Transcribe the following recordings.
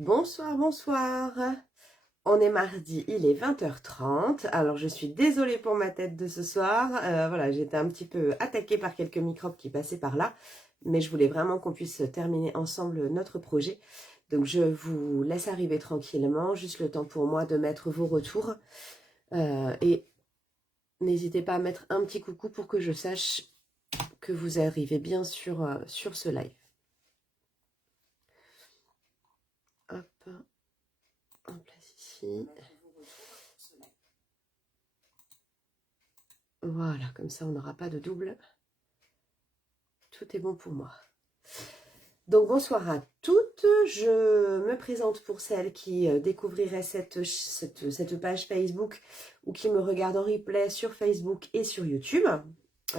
Bonsoir, bonsoir. On est mardi, il est 20h30. Alors, je suis désolée pour ma tête de ce soir. Voilà, j'étais un petit peu attaquée par quelques microbes qui passaient par là. Mais je voulais vraiment qu'on puisse terminer ensemble notre projet. Donc, je vous laisse arriver tranquillement. Juste le temps pour moi de mettre vos retours. Et n'hésitez pas à mettre un petit coucou pour que je sache que vous arrivez bien sur ce live. Hop, on place ici. Voilà, comme ça on n'aura pas de double. Tout est bon pour moi. Donc bonsoir à toutes, je me présente pour celles qui découvriraient cette page Facebook ou qui me regardent en replay sur Facebook et sur YouTube,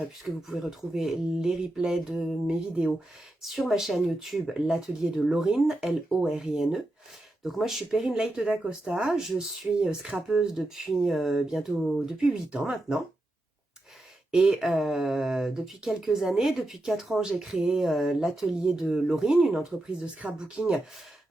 puisque vous pouvez retrouver les replays de mes vidéos sur ma chaîne YouTube, l'atelier de Laurine, L-O-R-I-N-E. Donc moi je suis Perrine Leite d'Acosta, je suis scrapeuse depuis 8 ans maintenant. Et depuis quelques années, depuis 4 ans, j'ai créé l'atelier de Laurine, une entreprise de scrapbooking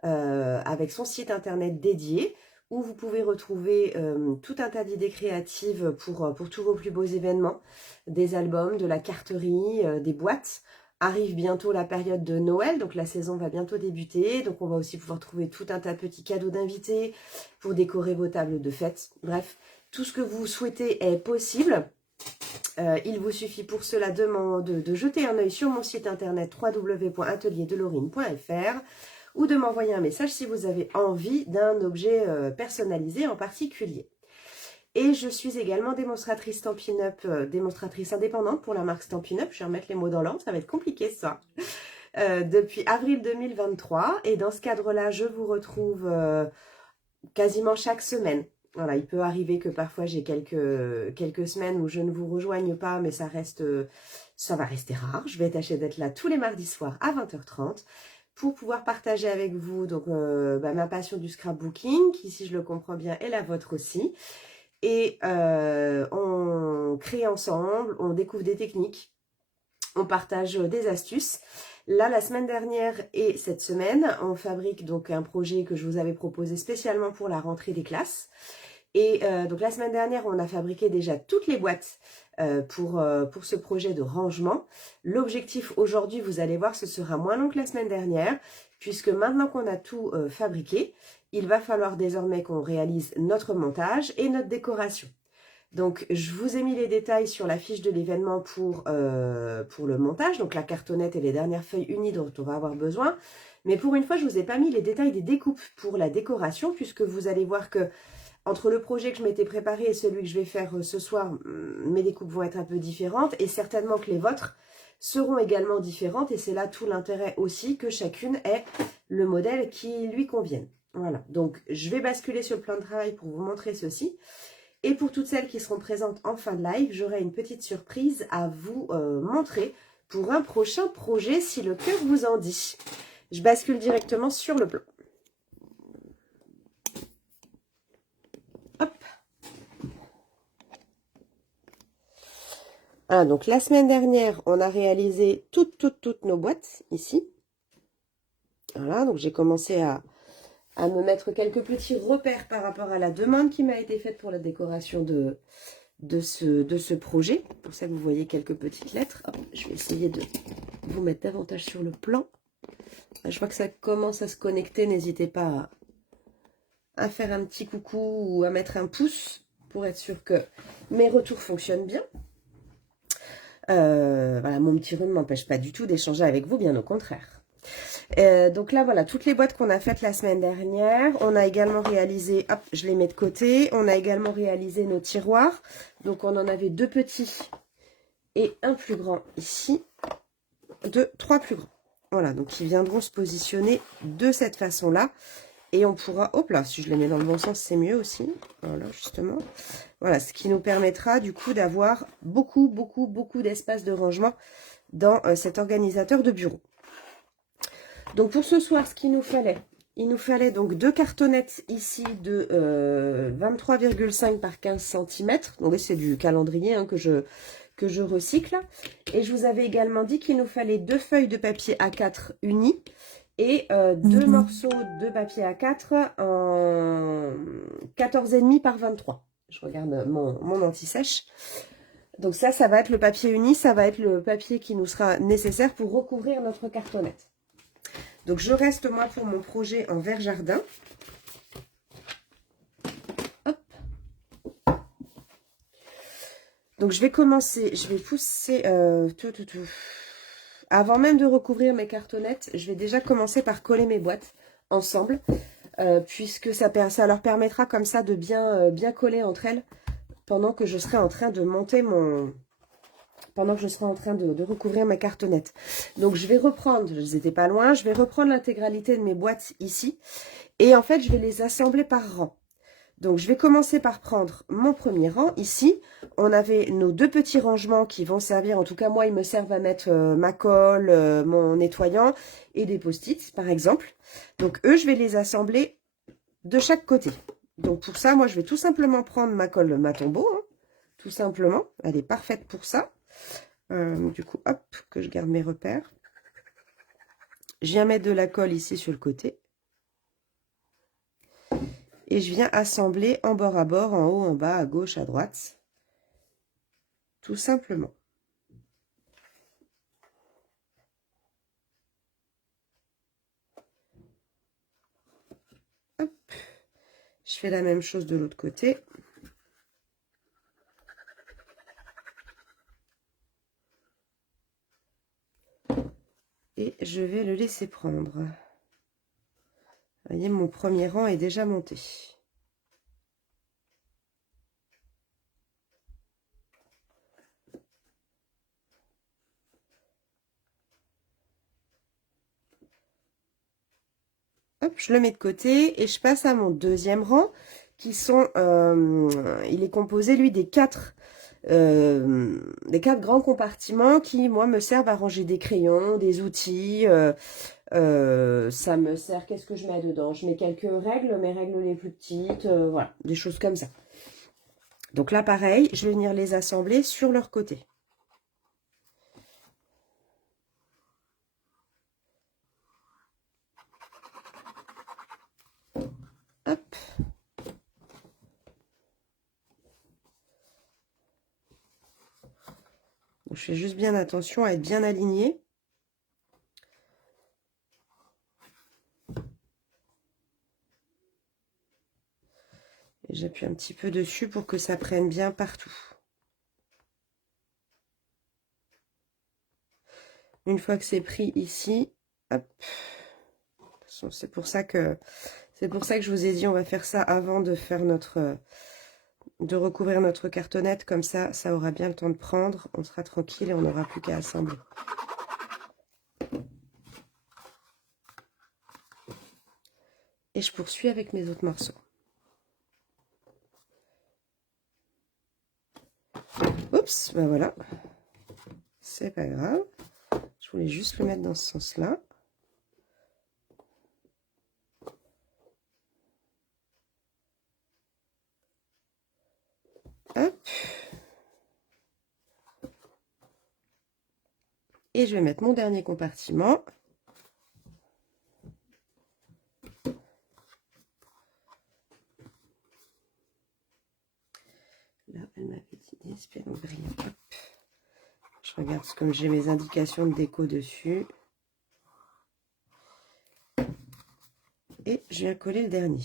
avec son site internet dédié, où vous pouvez retrouver tout un tas d'idées créatives pour tous vos plus beaux événements, des albums, de la carterie, des boîtes. Arrive bientôt la période de Noël, donc la saison va bientôt débuter, donc on va aussi pouvoir trouver tout un tas de petits cadeaux d'invités pour décorer vos tables de fête. Bref, tout ce que vous souhaitez est possible. Il vous suffit pour cela de jeter un œil sur mon site internet www.atelierdelorine.fr ou de m'envoyer un message si vous avez envie d'un objet personnalisé en particulier. Et je suis également démonstratrice Stampin' Up, démonstratrice indépendante pour la marque Stampin' Up. Je vais remettre les mots dans l'ordre, ça va être compliqué ça. Depuis avril 2023. Et dans ce cadre-là, je vous retrouve quasiment chaque semaine. Voilà, il peut arriver que parfois j'ai quelques semaines où je ne vous rejoigne pas, mais ça va rester rare. Je vais tâcher d'être là tous les mardis soirs à 20h30 pour pouvoir partager avec vous donc ma passion du scrapbooking, qui, si je le comprends bien, est la vôtre aussi. Et on crée ensemble, on découvre des techniques, on partage des astuces. Là, la semaine dernière et cette semaine, on fabrique donc un projet que je vous avais proposé spécialement pour la rentrée des classes. Et donc la semaine dernière, on a fabriqué déjà toutes les boîtes pour ce projet de rangement. L'objectif aujourd'hui, vous allez voir, ce sera moins long que la semaine dernière, puisque maintenant qu'on a tout fabriqué, il va falloir désormais qu'on réalise notre montage et notre décoration. Donc, je vous ai mis les détails sur la fiche de l'événement pour le montage, donc la cartonnette et les dernières feuilles unies dont on va avoir besoin. Mais pour une fois, je ne vous ai pas mis les détails des découpes pour la décoration, puisque vous allez voir que entre le projet que je m'étais préparé et celui que je vais faire ce soir, mes découpes vont être un peu différentes et certainement que les vôtres seront également différentes. Et c'est là tout l'intérêt aussi que chacune ait le modèle qui lui convienne. Voilà, donc je vais basculer sur le plan de travail pour vous montrer ceci. Et pour toutes celles qui seront présentes en fin de live, j'aurai une petite surprise à vous montrer pour un prochain projet si le cœur vous en dit. Je bascule directement sur le plan. Hop. Voilà, donc la semaine dernière, on a réalisé toutes nos boîtes ici. Voilà, donc j'ai commencé à me mettre quelques petits repères par rapport à la demande qui m'a été faite pour la décoration de ce projet. Pour ça que vous voyez quelques petites lettres. Hop, je vais essayer de vous mettre davantage sur le plan. Je vois que ça commence à se connecter. N'hésitez pas à faire un petit coucou ou à mettre un pouce pour être sûr que mes retours fonctionnent bien. Voilà, mon petit rhume ne m'empêche pas du tout d'échanger avec vous, bien au contraire. Donc là, voilà, toutes les boîtes qu'on a faites la semaine dernière. On a également réalisé, hop, je les mets de côté. On a également réalisé nos tiroirs. Donc, on en avait 2 petits et un plus grand ici. 3 plus grands. Voilà, donc ils viendront se positionner de cette façon-là. Et on pourra, hop là, si je les mets dans le bon sens, c'est mieux aussi. Voilà, justement. Voilà, ce qui nous permettra du coup d'avoir beaucoup d'espace de rangement dans cet organisateur de bureau. Donc pour ce soir, ce qu'il nous fallait, il nous fallait donc 2 cartonnettes ici de 23,5 par 15 cm. Donc c'est du calendrier hein, que je recycle. Et je vous avais également dit qu'il nous fallait 2 feuilles de papier A4 unies et 2 morceaux de papier A4 en 14,5 par 23. Je regarde mon anti-sèche. Donc ça va être le papier uni, ça va être le papier qui nous sera nécessaire pour recouvrir notre cartonnette. Donc je reste moi pour mon projet en vert jardin. Hop. Donc je vais commencer, je vais pousser Avant même de recouvrir mes cartonnettes, je vais déjà commencer par coller mes boîtes ensemble, puisque ça leur permettra comme ça de bien coller entre elles pendant que je serai en train de monter pendant que je serai en train de recouvrir mes cartonnettes. Donc je vais reprendre, je n'étais pas loin, je vais reprendre l'intégralité de mes boîtes ici, et en fait je vais les assembler par rang. Donc, je vais commencer par prendre mon premier rang. Ici, on avait nos 2 petits rangements qui vont servir, en tout cas, moi, ils me servent à mettre ma colle, mon nettoyant et des post-it, par exemple. Donc, eux, je vais les assembler de chaque côté. Donc, pour ça, moi, je vais tout simplement prendre ma colle Matombo, hein, tout simplement. Elle est parfaite pour ça. Du coup, hop, que je garde mes repères. Je viens mettre de la colle ici sur le côté. Et je viens assembler en bord à bord, en haut, en bas, à gauche, à droite. Tout simplement. Hop. Je fais la même chose de l'autre côté. Et je vais le laisser prendre. Vous voyez, mon premier rang est déjà monté. Hop, je le mets de côté et je passe à mon deuxième rang qui sont, il est composé lui des 4 grands compartiments qui moi me servent à ranger des crayons, des outils, ça me sert, qu'est-ce que je mets dedans? Je mets quelques règles, mes règles les plus petites, voilà, des choses comme ça. Donc là pareil, je vais venir les assembler sur leur côté. Hop. Donc, je fais juste bien attention à être bien aligné. Et j'appuie un petit peu dessus pour que ça prenne bien partout. Une fois que c'est pris ici, hop. C'est pour ça que je vous ai dit on va faire ça avant de faire de recouvrir notre cartonnette, comme ça aura bien le temps de prendre, on sera tranquille et on n'aura plus qu'à assembler. Et je poursuis avec mes autres morceaux. Oups, ben voilà, c'est pas grave, je voulais juste le mettre dans ce sens-là. Hop. Et je vais mettre mon dernier compartiment. Là, elle m'avait dit espion brillant. Hop. Je regarde comme j'ai mes indications de déco dessus. Et je viens coller le dernier.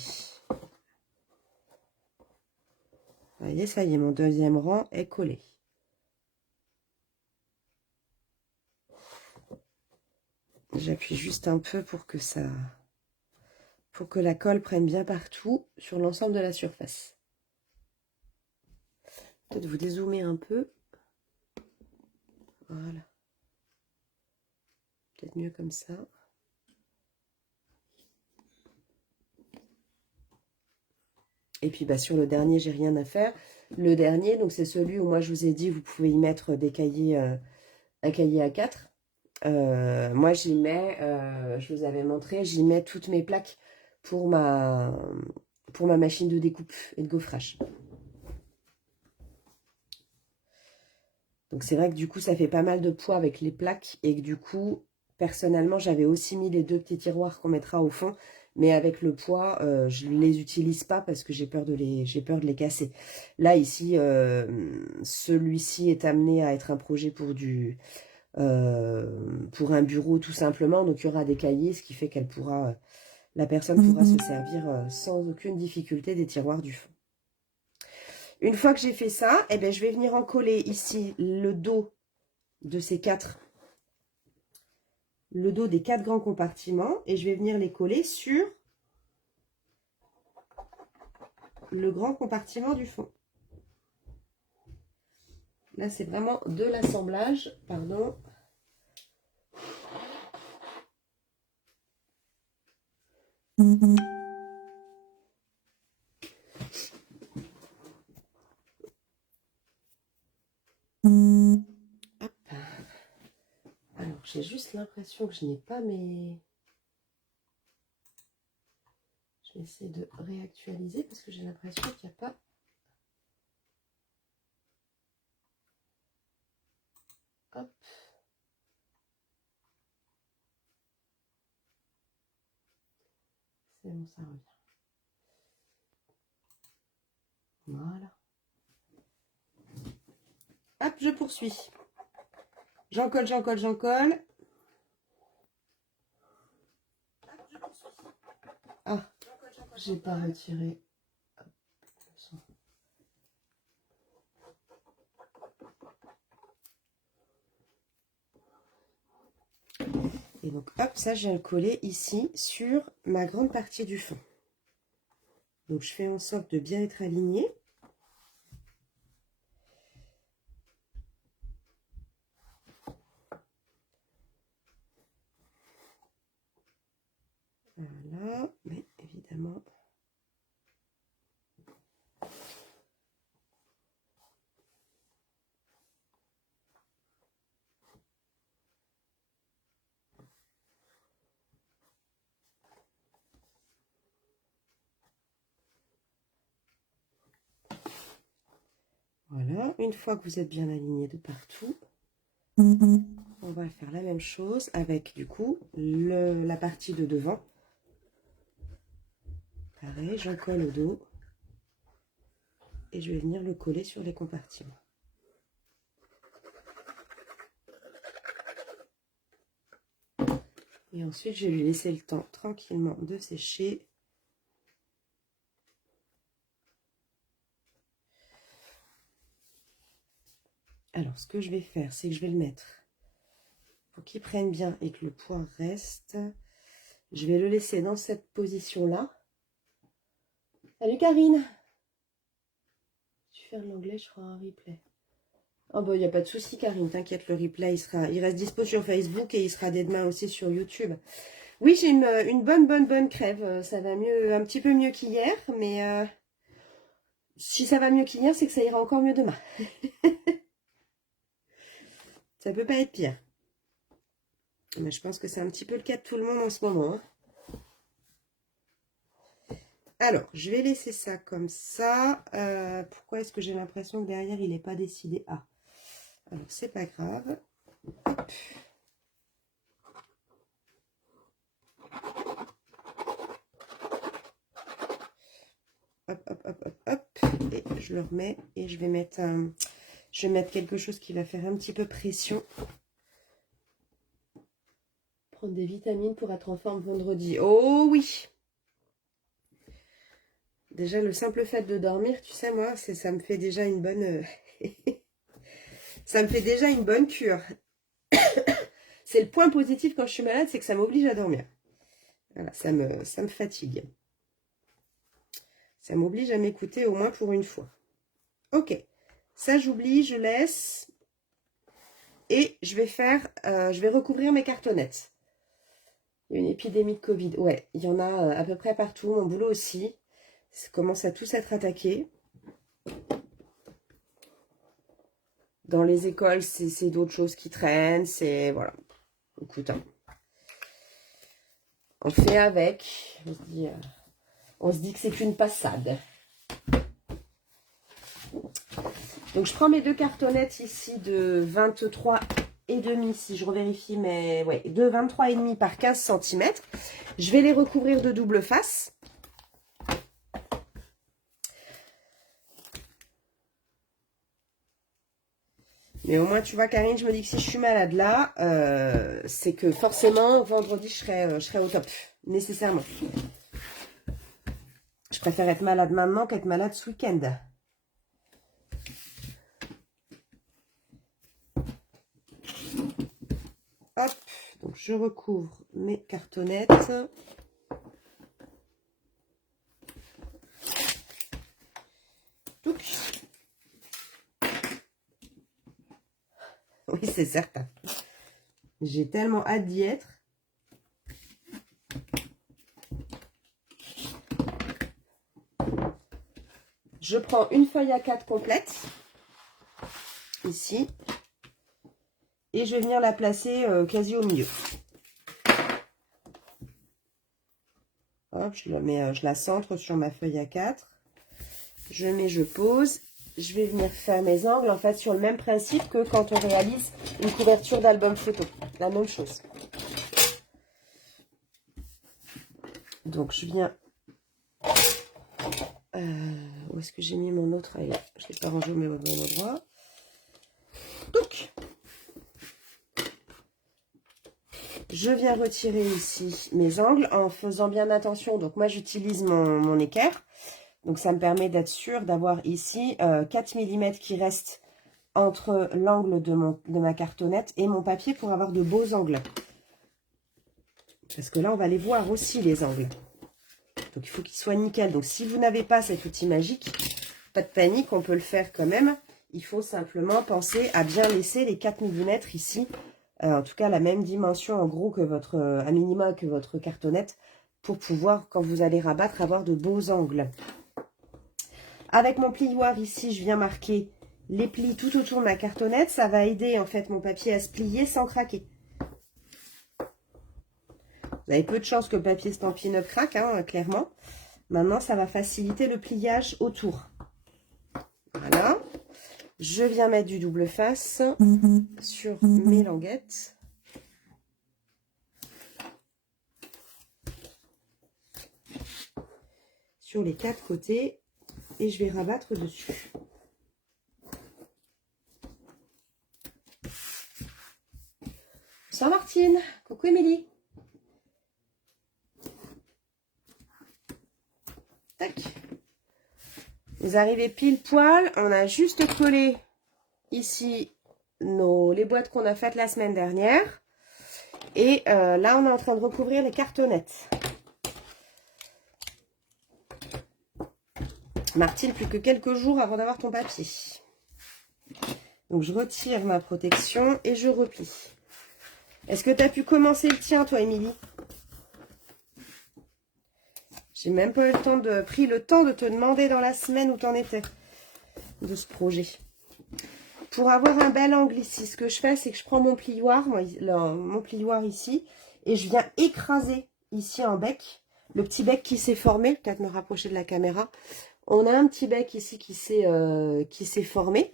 Vous voyez, ça y est, mon deuxième rang est collé. J'appuie juste un peu pour que la colle prenne bien partout sur l'ensemble de la surface. Peut-être vous dézoomer un peu. Voilà. Peut-être mieux comme ça. Et puis bah, sur le dernier, j'ai rien à faire. Le dernier, donc c'est celui où moi je vous ai dit, vous pouvez y mettre des cahiers, un cahier A4. Moi j'y mets, je vous avais montré, j'y mets toutes mes plaques pour ma machine de découpe et de gaufrage. Donc c'est vrai que du coup ça fait pas mal de poids avec les plaques et que du coup Personnellement, j'avais aussi mis les 2 petits tiroirs qu'on mettra au fond. Mais avec le poids, je ne les utilise pas parce que j'ai peur de les casser. Là, ici, celui-ci est amené à être un projet pour un bureau tout simplement. Donc, il y aura des cahiers, ce qui fait la personne pourra se servir sans aucune difficulté des tiroirs du fond. Une fois que j'ai fait ça, eh bien, je vais venir en coller ici le dos de ces le dos des 4 grands compartiments et je vais venir les coller sur le grand compartiment du fond. Là, c'est vraiment de l'assemblage, pardon. Hop. Alors, j'ai juste l'impression que je n'ai pas mes... Je vais essayer de réactualiser parce que j'ai l'impression qu'il n'y a pas... Hop. C'est bon, ça revient. Voilà. Hop, je poursuis. J'en colle, j'en colle, j'en colle. Ah, j'ai pas retiré. Et donc, hop, ça, je viens le coller ici sur ma grande partie du fond. Donc, je fais en sorte de bien être alignée. Voilà, mais évidemment... Voilà, une fois que vous êtes bien aligné de partout, on va faire la même chose avec du coup la partie de devant. Pareil, j'en colle au dos et je vais venir le coller sur les compartiments. Et ensuite, je vais lui laisser le temps tranquillement de sécher. Alors, ce que je vais faire, c'est que je vais le mettre pour qu'il prenne bien et que le poids reste. Je vais le laisser dans cette position-là. Salut Karine! Tu fais de l'anglais, je ferai un replay. Oh bah, il n'y a pas de souci Karine, t'inquiète, le replay, il reste dispo sur Facebook et il sera dès demain aussi sur YouTube. Oui, j'ai une bonne crève. Ça va mieux, un petit peu mieux qu'hier, mais si ça va mieux qu'hier, c'est que ça ira encore mieux demain. Ça peut pas être pire. Mais je pense que c'est un petit peu le cas de tout le monde en ce moment. Hein. Alors, je vais laisser ça comme ça. Pourquoi est-ce que j'ai l'impression que derrière, il n'est pas décidé? Ah, alors c'est pas grave. Hop. Hop. Et je le remets et je vais mettre quelque chose qui va faire un petit peu pression. Prendre des vitamines pour être en forme vendredi. Oh oui! Déjà, le simple fait de dormir, tu sais, moi, ça me fait déjà une bonne... ça me fait déjà une bonne cure. C'est le point positif quand je suis malade, c'est que ça m'oblige à dormir. Voilà, ça me fatigue. Ça m'oblige à m'écouter au moins pour une fois. Ok, ça j'oublie, je laisse. Et je vais recouvrir mes cartonnettes. Il y a une épidémie de Covid. Ouais, il y en a à peu près partout. Mon boulot aussi. Ça commence à tous être attaqué. Dans les écoles, c'est d'autres choses qui traînent. C'est... Voilà. Écoute, hein. On fait avec. On se dit que c'est qu'une passade. Donc, je prends mes 2 cartonnettes ici de 23 et demi, si je revérifie, mais ouais, de 23,5 par 15 cm. Je vais les recouvrir de double face. Mais au moins, tu vois, Karine, je me dis que si je suis malade là, c'est que forcément, vendredi, je serai au top, nécessairement. Je préfère être malade maintenant qu'être malade ce week-end. Hop, donc je recouvre mes cartonnettes. Touc. Oui, c'est certain. J'ai tellement hâte d'y être. Je prends une feuille A4 complète, ici, et je vais venir la placer quasi au milieu. Hop, je la centre sur ma feuille A4. Je pose. Je vais venir faire mes angles, en fait, sur le même principe que quand on réalise une couverture d'album photo. La même chose. Donc, je viens... où est-ce que j'ai mis mon autre? Je ne l'ai pas rangé au bon endroit. Donc, je viens retirer ici mes angles en faisant bien attention. Donc, moi, j'utilise mon équerre. Donc, ça me permet d'être sûr d'avoir ici 4 mm qui restent entre l'angle de ma cartonnette et mon papier pour avoir de beaux angles. Parce que là, on va les voir aussi, les angles. Donc, il faut qu'ils soient nickel. Donc, si vous n'avez pas cet outil magique, pas de panique, on peut le faire quand même. Il faut simplement penser à bien laisser les 4 mm ici. En tout cas, la même dimension, en gros, que à minima que votre cartonnette, pour pouvoir, quand vous allez rabattre, avoir de beaux angles. Avec mon plioir ici, je viens marquer les plis tout autour de ma cartonnette. Ça va aider, en fait, mon papier à se plier sans craquer. Vous avez peu de chances que le papier Stampin' Up craque, hein, clairement. Maintenant, ça va faciliter le pliage autour. Voilà. Je viens mettre du double face sur mes languettes. Sur les 4 côtés. Et je vais rabattre dessus. Bonsoir Martine. Coucou Émilie. Tac. Vous arrivez pile poil. On a juste collé ici les boîtes qu'on a faites la semaine dernière. Et là, on est en train de recouvrir les cartonnettes. Martine, plus que quelques jours avant d'avoir ton papier. Donc, je retire ma protection et je replie. Est-ce que tu as pu commencer le tien, toi, Émilie? J'ai même pas eu pris le temps de te demander dans la semaine où tu en étais de ce projet. Pour avoir un bel angle ici, ce que je fais, c'est que je prends mon plioir, mon plioir ici, et je viens écraser ici en bec, le petit bec qui s'est formé, peut-être me rapprocher de la caméra. On a un petit bec ici qui s'est formé.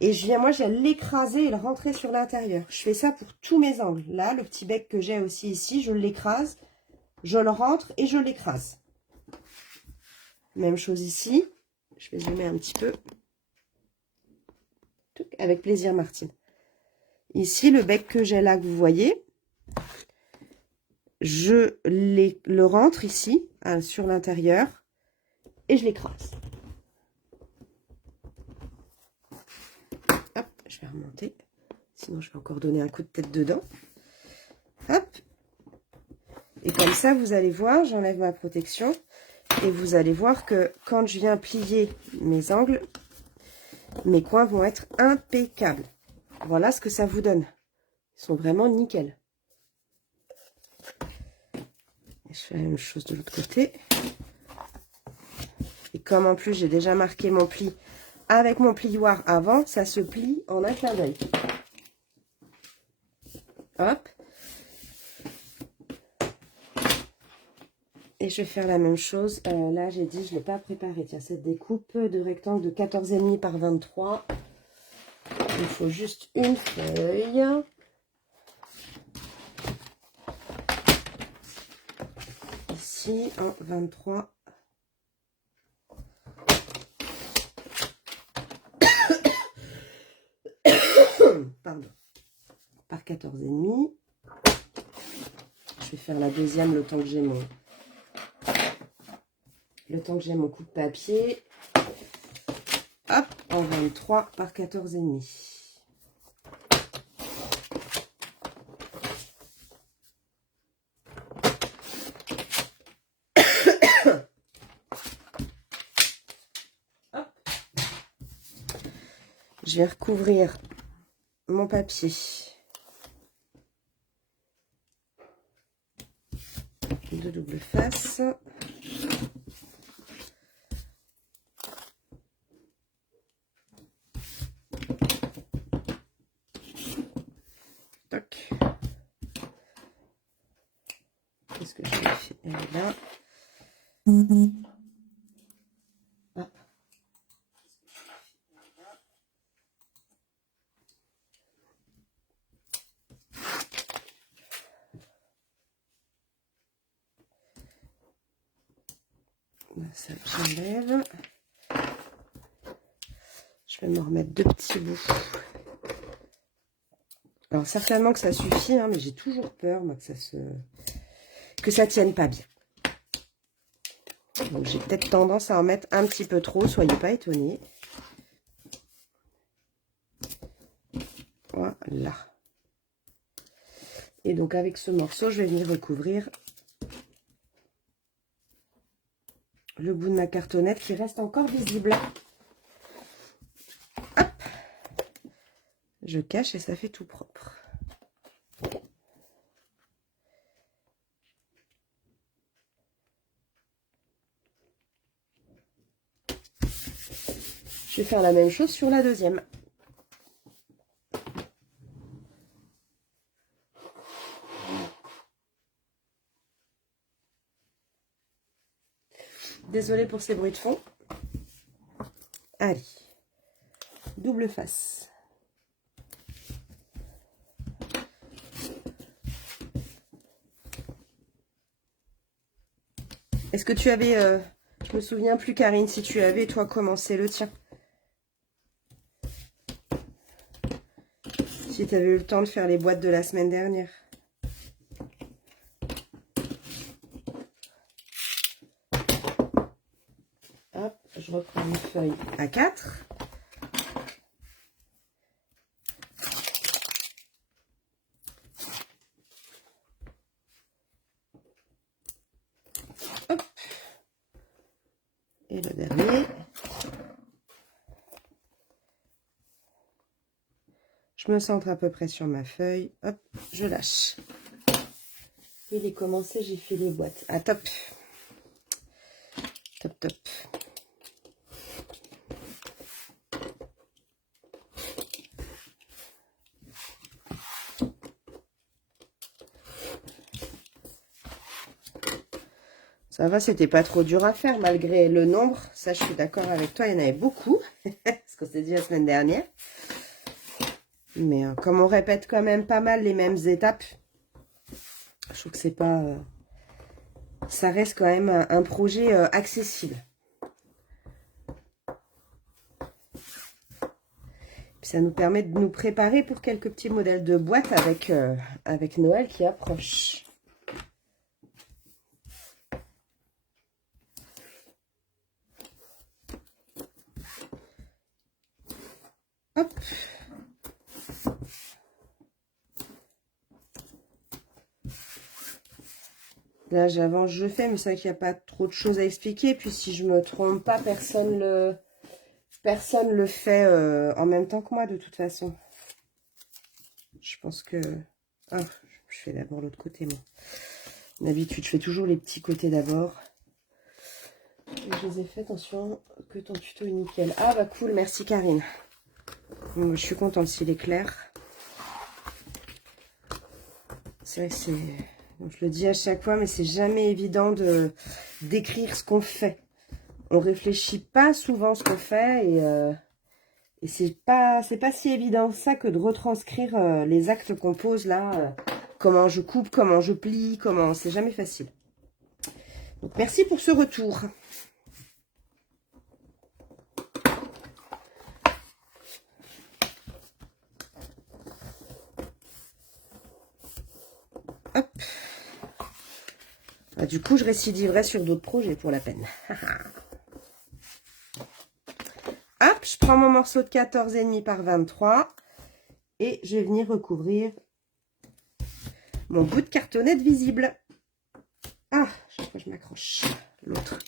Et moi, je viens l'écraser et le rentrer sur l'intérieur. Je fais ça pour tous mes angles. Là, le petit bec que j'ai aussi ici, je l'écrase, je le rentre et je l'écrase. Même chose ici. Je vais zoomer un petit peu. Avec plaisir, Martine. Ici, le bec que j'ai là, que vous voyez, je le rentre ici, hein, sur l'intérieur, et je l'écrase. Hop, je vais remonter. Sinon, je vais encore donner un coup de tête dedans. Hop. Et comme ça, vous allez voir, j'enlève ma protection. Et vous allez voir que quand je viens plier mes angles, mes coins vont être impeccables. Voilà ce que ça vous donne. Ils sont vraiment nickel. Et je fais la même chose de l'autre côté. Et comme en plus, j'ai déjà marqué mon pli avec mon plioir avant, ça se plie en un clin d'œil. Hop. Et je vais faire la même chose. Là, j'ai dit, je ne l'ai pas préparé. Tiens, cette découpe de rectangle de 14,5 par 23. me faut juste une feuille. Ici, en 23. Pardon. Par 14,5. Je vais faire la deuxième le temps que j'ai mon... coup de papier. Hop, en 23 par 14,5. Je vais recouvrir mon papier de double face. Toc. Qu'est-ce que je vais faire? Elle est là. Ah. Ça, j'enlève. Je vais me remettre deux petits bouts. Alors, certainement que ça suffit, hein, mais j'ai toujours peur, moi, que ça tienne pas bien. Donc, j'ai peut-être tendance à en mettre un petit peu trop, soyez pas étonnés. Voilà. Et donc, avec ce morceau, je vais venir recouvrir le bout de ma cartonnette qui reste encore visible. Hop. Je cache et ça fait tout propre. Je vais faire la même chose sur la deuxième. Désolée pour ces bruits de fond. Allez, double face. Est-ce que tu avais, je me souviens plus Karine, si tu avais toi commencé le tien. Si tu avais eu le temps de faire les boîtes de la semaine dernière. Hop, je reprends une feuille A4. Hop. Et le dernier. Je me centre à peu près sur ma feuille. Hop, je lâche. Il est commencé, j'ai fait les boîtes. Ah, top. Top, top. Ça va, c'était pas trop dur à faire malgré le nombre. Ça, je suis d'accord avec toi, il y en avait beaucoup. Ce qu'on s'est dit la semaine dernière. Mais comme on répète quand même pas mal les mêmes étapes, je trouve que c'est pas... ça reste quand même un projet accessible. Puis ça nous permet de nous préparer pour quelques petits modèles de boîte avec Noël qui approche. Hop. Là, j'avance, je fais, mais c'est vrai qu'il n'y a pas trop de choses à expliquer. Puis si je me trompe pas, personne le fait en même temps que moi, de toute façon. Je pense que... Ah, je fais d'abord l'autre côté, moi. D'habitude, je fais toujours les petits côtés d'abord. Je les ai fait, attention, que ton tuto est nickel. Ah, bah cool, merci Karine. Bon, je suis contente s'il est clair. C'est vrai que c'est... Je le dis à chaque fois, mais c'est jamais évident d'écrire ce qu'on fait. On réfléchit pas souvent ce qu'on fait Et c'est pas si évident ça que de retranscrire les actes qu'on pose là. Comment je coupe, comment je plie, comment... C'est jamais facile. Donc, merci pour ce retour. Hop. Ah, du coup, je récidiverai sur d'autres projets pour la peine. Hop, je prends mon morceau de 14,5 par 23 et je vais venir recouvrir mon bout de cartonnette visible. Ah, chaque fois je m'accroche. L'autre.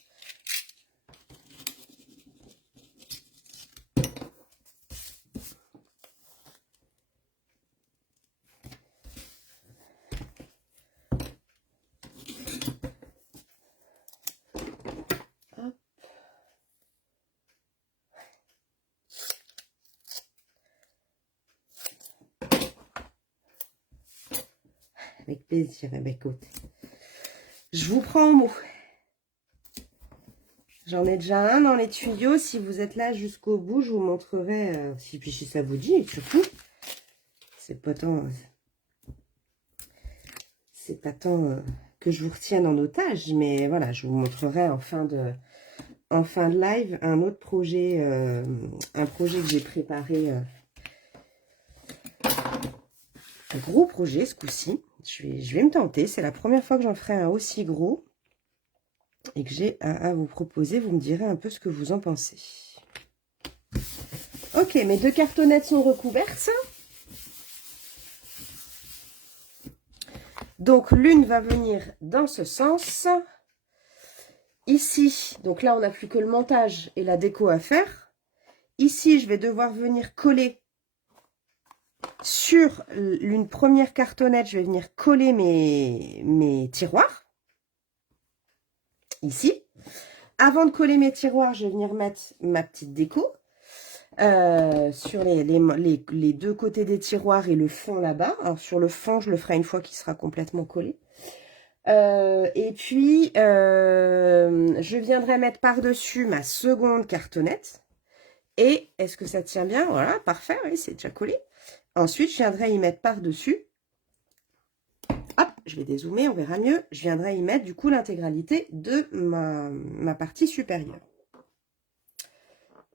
Avec plaisir, eh bien, écoute. Je vous prends au mot. J'en ai déjà un dans les tuyaux. Si vous êtes là jusqu'au bout, je vous montrerai. Si ça vous dit, surtout. C'est pas tant que je vous retienne en otage, mais voilà, je vous montrerai en fin de live un autre projet, un projet que j'ai préparé. Un gros projet ce coup-ci. Je vais me tenter. C'est la première fois que j'en ferai un aussi gros et que j'ai à vous proposer. Vous me direz un peu ce que vous en pensez. Ok, mes deux cartonnettes sont recouvertes. Donc, l'une va venir dans ce sens. Ici, donc là, on n'a plus que le montage et la déco à faire. Ici, je vais devoir venir coller sur une première cartonnette. Je vais venir coller mes tiroirs. Ici. Avant de coller mes tiroirs, je vais venir mettre ma petite déco. Sur les deux côtés des tiroirs et le fond là-bas. Alors sur le fond, je le ferai une fois qu'il sera complètement collé. Et puis, je viendrai mettre par-dessus ma seconde cartonnette. Et est-ce que ça tient bien? Voilà, parfait, oui, c'est déjà collé. Ensuite, je viendrai y mettre par-dessus. Hop, je vais dézoomer, on verra mieux. Je viendrai y mettre du coup l'intégralité de ma partie supérieure.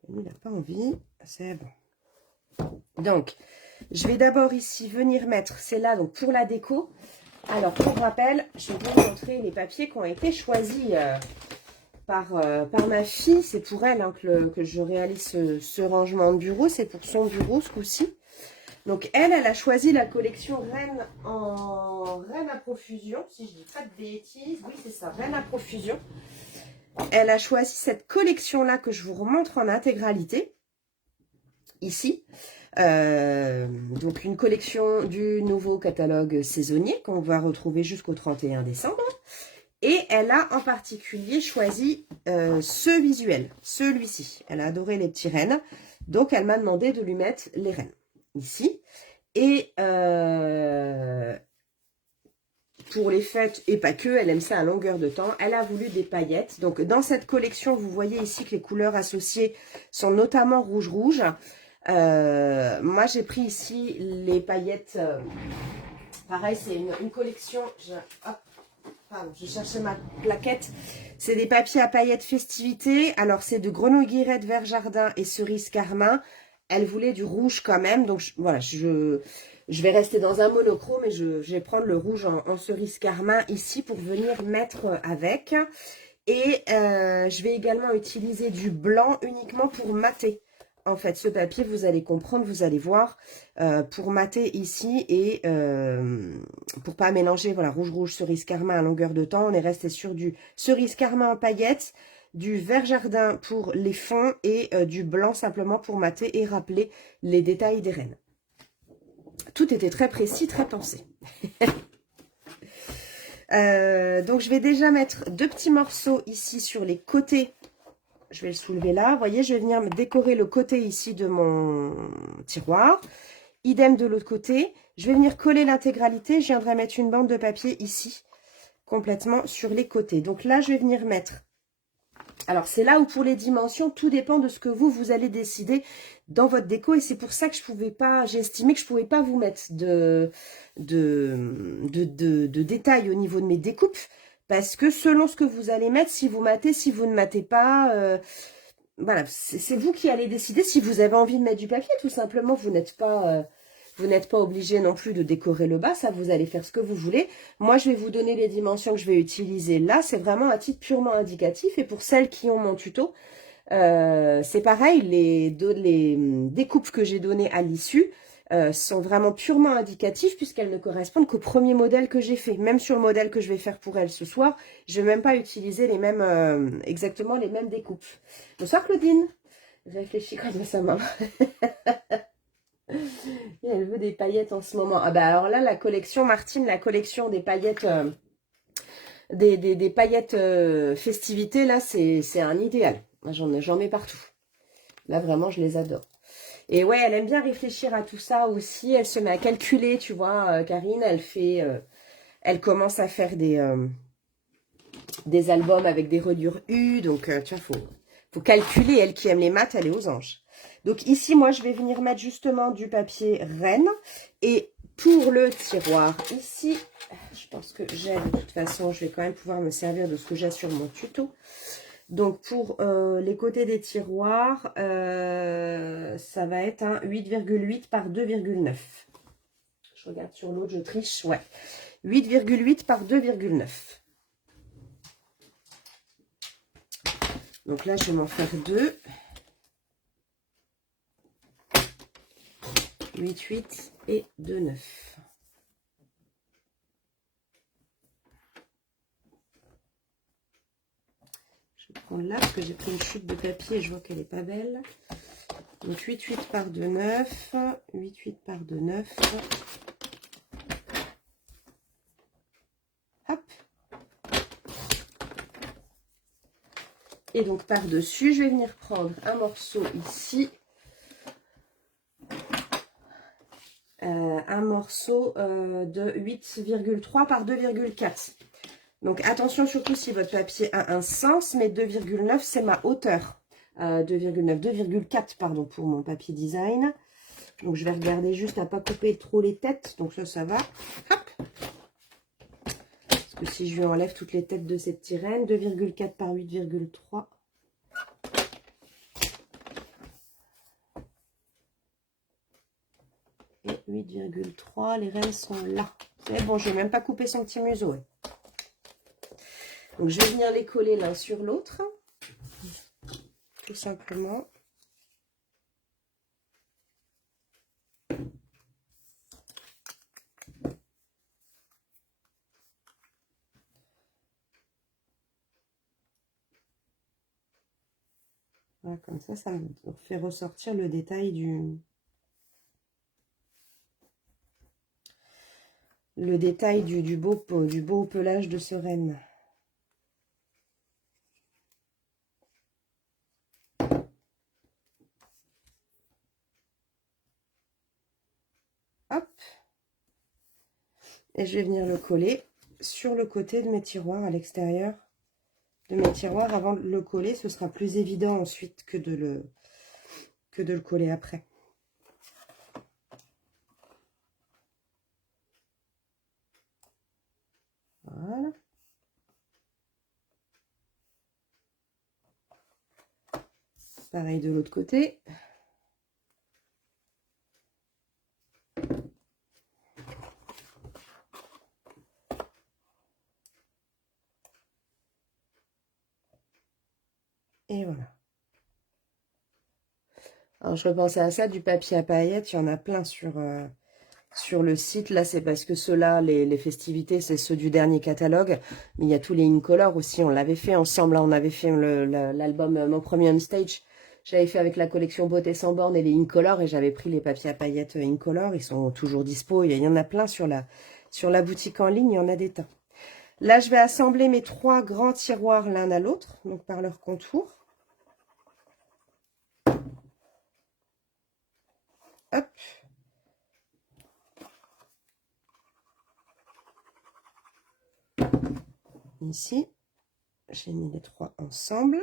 Il n'a pas envie, c'est bon. Donc, je vais d'abord ici venir mettre, c'est là donc pour la déco. Alors, pour rappel, je vais vous montrer les papiers qui ont été choisis par ma fille. C'est pour elle hein, que je réalise ce rangement de bureau. C'est pour son bureau ce coup-ci. Donc, elle a choisi la collection Reine à profusion. Si je dis pas de bêtises, oui, c'est ça, Reine à profusion. Elle a choisi cette collection-là que je vous remontre en intégralité, ici. Donc, une collection du nouveau catalogue saisonnier qu'on va retrouver jusqu'au 31 décembre. Et elle a en particulier choisi ce visuel, celui-ci. Elle a adoré les petits rennes, donc elle m'a demandé de lui mettre les rennes, ici. Et pour les fêtes, et pas que, elle aime ça à longueur de temps, elle a voulu des paillettes. Donc, dans cette collection, vous voyez ici que les couleurs associées sont notamment rouge-rouge. Moi, j'ai pris ici les paillettes. Pareil, c'est une collection. Je cherchais ma plaquette. C'est des papiers à paillettes festivités. Alors, c'est de grenouille guirette, vert jardin et cerise carmin. Elle voulait du rouge quand même. Donc, voilà, je vais rester dans un monochrome et je vais prendre le rouge en cerise carmin ici pour venir mettre avec. Et je vais également utiliser du blanc uniquement pour mater. En fait, ce papier, vous allez comprendre, vous allez voir, pour mater ici et pour pas mélanger, voilà, rouge, cerise carmin à longueur de temps. On est resté sur du cerise carmin en paillettes, du vert jardin pour les fonds et du blanc simplement pour mater et rappeler les détails des rennes. Tout était très précis, très pensé. Donc, je vais déjà mettre deux petits morceaux ici sur les côtés. Je vais le soulever là. Vous voyez, je vais venir me décorer le côté ici de mon tiroir. Idem de l'autre côté. Je vais venir coller l'intégralité. Je viendrai mettre une bande de papier ici, complètement sur les côtés. Donc là, je vais venir mettre Alors, c'est là où pour les dimensions, tout dépend de ce que vous allez décider dans votre déco. Et c'est pour ça que j'ai estimé que je ne pouvais pas vous mettre de détails au niveau de mes découpes. Parce que selon ce que vous allez mettre, si vous matez, si vous ne matez pas, voilà, c'est vous qui allez décider si vous avez envie de mettre du papier. Tout simplement, vous n'êtes pas obligé non plus de décorer le bas, ça vous allez faire ce que vous voulez. Moi, je vais vous donner les dimensions que je vais utiliser là, c'est vraiment à titre purement indicatif. Et pour celles qui ont mon tuto, c'est pareil, les découpes que j'ai données à l'issue sont vraiment purement indicatives puisqu'elles ne correspondent qu'au premier modèle que j'ai fait. Même sur le modèle que je vais faire pour elle ce soir, je ne vais même pas utiliser les mêmes, exactement les mêmes découpes. Bonsoir Claudine, réfléchis comme ça, maman. Elle veut des paillettes en ce moment. Ah bah alors là, la collection Martine, la collection des paillettes, des paillettes festivités, là, c'est un idéal. J'en mets partout. Là, vraiment, je les adore. Et ouais, elle aime bien réfléchir à tout ça aussi. Elle se met à calculer, tu vois, Karine, elle commence à faire des albums avec des reliures U. Donc, tu vois, faut calculer. Elle qui aime les maths, elle est aux anges. Donc ici, moi, je vais venir mettre justement du papier reine. Et pour le tiroir, ici, je pense que j'ai de toute façon, je vais quand même pouvoir me servir de ce que j'ai sur mon tuto. Donc pour les côtés des tiroirs, ça va être un 8,8 par 2,9. Je regarde sur l'autre, je triche, ouais. 8,8 par 2,9. Donc là, je vais m'en faire deux. 8,8 et 2,9. Je prends là parce que j'ai pris une chute de papier et je vois qu'elle n'est pas belle. Donc 8,8 par 2,9. 8,8 par 2,9. Hop. Et donc par-dessus, je vais venir prendre un morceau ici. Un morceau de 8,3 par 2,4. Donc attention surtout si votre papier a un sens, mais 2,9 c'est ma hauteur. 2,9, 2,4 pardon pour mon papier design. Donc je vais regarder juste à ne pas couper trop les têtes. Donc ça va. Hop. Parce que si je lui enlève toutes les têtes de cette tyrène, 2,4 par 8,3. Et 8,3, les rennes sont là. C'est bon, je n'ai même pas coupé son petit museau. Ouais. Donc, je vais venir les coller l'un sur l'autre. Tout simplement. Voilà, comme ça me fait ressortir le détail du... du beau pelage de ce renne. Hop. Et je vais venir le coller sur le côté de mes tiroirs à l'extérieur de mes tiroirs. Avant de le coller, ce sera plus évident ensuite que de le coller après. Voilà. Pareil de l'autre côté. Et voilà. Alors, je repensais à ça, du papier à paillettes, il y en a plein sur le site. Là, c'est parce que ceux-là, les festivités, c'est ceux du dernier catalogue. Mais il y a tous les Incolor aussi, on l'avait fait ensemble. Là, on avait fait l'album Mon Premier Stage. J'avais fait avec la collection Beauté sans borne et les Incolor. Et j'avais pris les papiers à paillettes Incolor. Ils sont toujours dispo. Il y en a plein sur la boutique en ligne. Il y en a des tas. Là, je vais assembler mes 3 grands tiroirs l'un à l'autre, donc par leur contour. Hop. Ici, j'ai mis les 3 ensemble.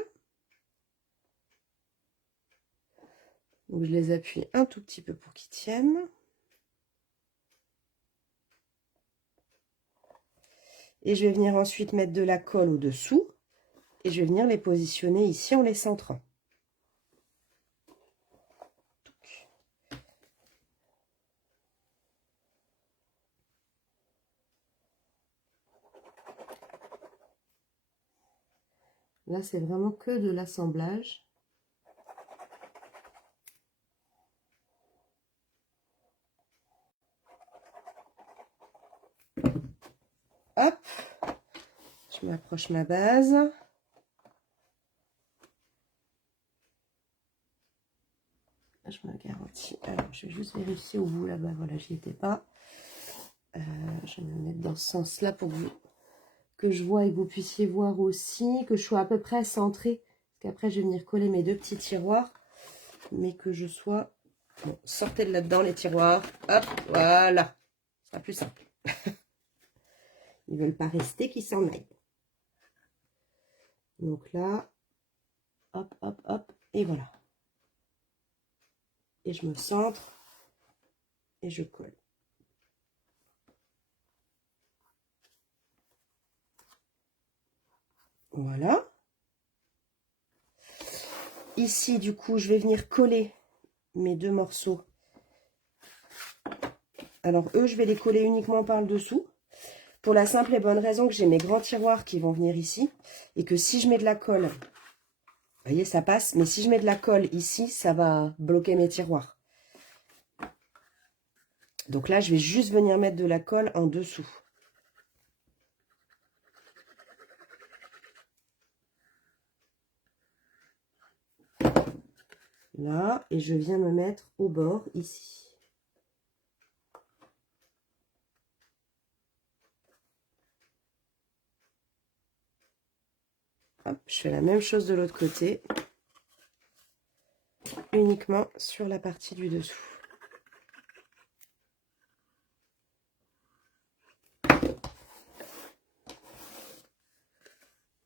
Donc je les appuie un tout petit peu pour qu'ils tiennent. Et je vais venir ensuite mettre de la colle au-dessous. Et je vais venir les positionner ici en les centrant. Là, c'est vraiment que de l'assemblage. Hop, je m'approche ma base. Je me garantis. Alors, je vais juste vérifier au bout là-bas. Voilà, j'y étais pas. Je vais me mettre dans ce sens-là pour que je vois et que vous puissiez voir aussi, que je sois à peu près centrée. Parce qu'après, je vais venir coller mes deux petits tiroirs. Mais que je sois... Bon, sortez de là-dedans les tiroirs. Hop, voilà. Ce sera plus simple. Ils ne veulent pas rester, qu'ils s'en aillent. Donc là, hop, hop, hop, et voilà. Et je me centre et je colle. Voilà. Ici, du coup, je vais venir coller mes deux morceaux. Alors, eux, je vais les coller uniquement par le dessous. Pour la simple et bonne raison que j'ai mes grands tiroirs qui vont venir ici. Et que si je mets de la colle, vous voyez, ça passe. Mais si je mets de la colle ici, ça va bloquer mes tiroirs. Donc là, je vais juste venir mettre de la colle en dessous. Là, et je viens me mettre au bord ici. Hop, je fais la même chose de l'autre côté, uniquement sur la partie du dessous.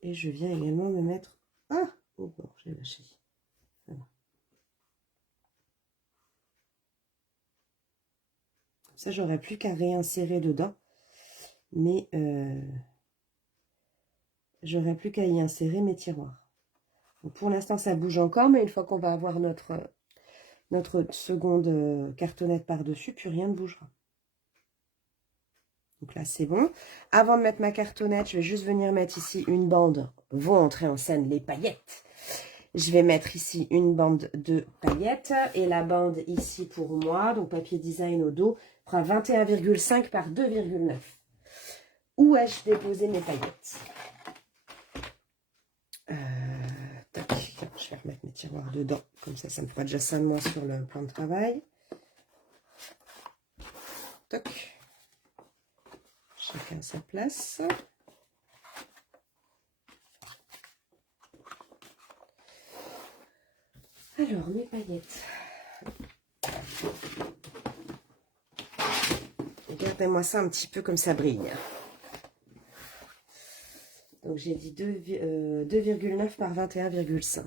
Et je viens également me mettre... Ah, oh bon, j'ai lâché. Voilà. Ça, j'aurais plus qu'à réinsérer dedans. Mais j'aurais plus qu'à y insérer mes tiroirs. Donc, pour l'instant, ça bouge encore, mais une fois qu'on va avoir notre seconde cartonnette par-dessus, plus rien ne bougera. Donc là, c'est bon. Avant de mettre ma cartonnette, je vais juste venir mettre ici une bande. Vont entrer en scène les paillettes. Je vais mettre ici une bande de paillettes. Et la bande ici pour moi, donc papier design au dos, fera 21,5 par 2,9. Où ai-je déposé mes paillettes? Tac. Je vais remettre mes tiroirs dedans. Comme ça me fera déjà 5 de moins sur le plan de travail. Toc. Chacun à sa place. Alors, mes paillettes. Regardez-moi ça un petit peu comme ça brille. Donc, j'ai dit 2,9 par 21,5.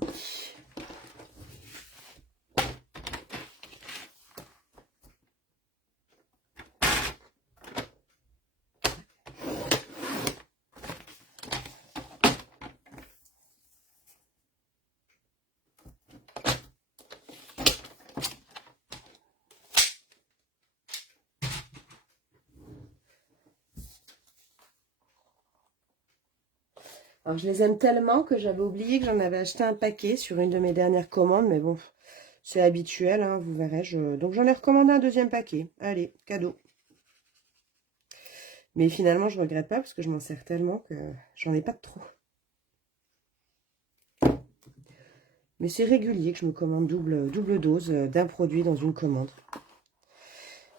Alors, je les aime tellement que j'avais oublié que j'en avais acheté un paquet sur une de mes dernières commandes. Mais bon, c'est habituel, hein, vous verrez. Donc, j'en ai recommandé un deuxième paquet. Allez, cadeau. Mais finalement, je regrette pas parce que je m'en sers tellement que j'en ai pas de trop. Mais c'est régulier que je me commande double dose d'un produit dans une commande.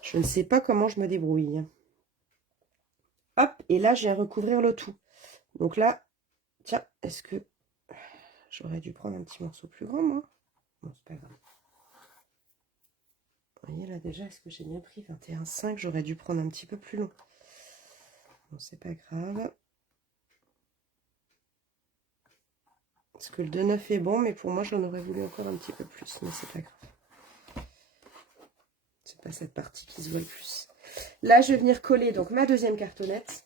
Je ne sais pas comment je me débrouille. Hop, et là, je viens recouvrir le tout. Donc là, tiens, est-ce que j'aurais dû prendre un petit morceau plus grand, moi? Bon, c'est pas grave. Vous voyez, là, déjà, est-ce que j'ai bien pris 21,5? J'aurais dû prendre un petit peu plus long. Bon, c'est pas grave. Parce que le 2,9 est bon, mais pour moi, j'en aurais voulu encore un petit peu plus. Mais c'est pas grave. pas cette partie qui se voit le plus. Là, je vais venir coller donc ma deuxième cartonnette.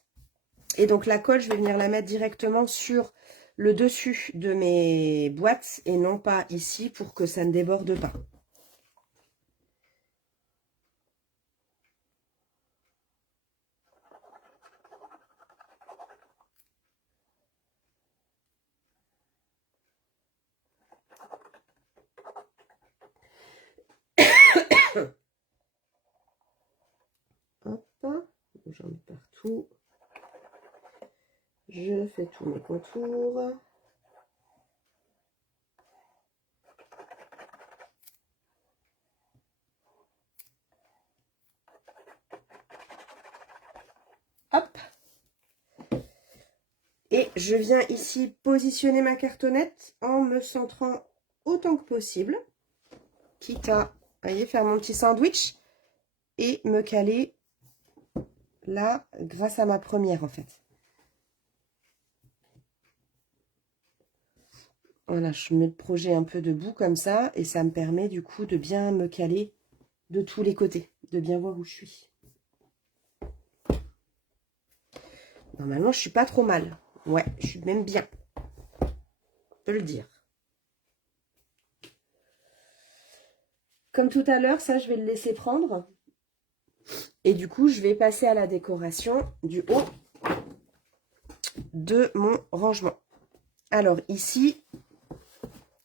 Et donc la colle, je vais venir la mettre directement sur le dessus de mes boîtes et non pas ici pour que ça ne déborde pas. Hop, j'en mets partout. Je fais tous mes contours. Hop. Et je viens ici positionner ma cartonnette en me centrant autant que possible. Quitte à, voyez, faire mon petit sandwich et me caler là grâce à ma première en fait. Voilà, je mets le projet un peu debout comme ça et ça me permet du coup de bien me caler de tous les côtés, de bien voir où je suis. Normalement, je suis pas trop mal. Ouais, je suis même bien. On peut le dire. Comme tout à l'heure, ça, je vais le laisser prendre. Et du coup, je vais passer à la décoration du haut de mon rangement. Alors ici,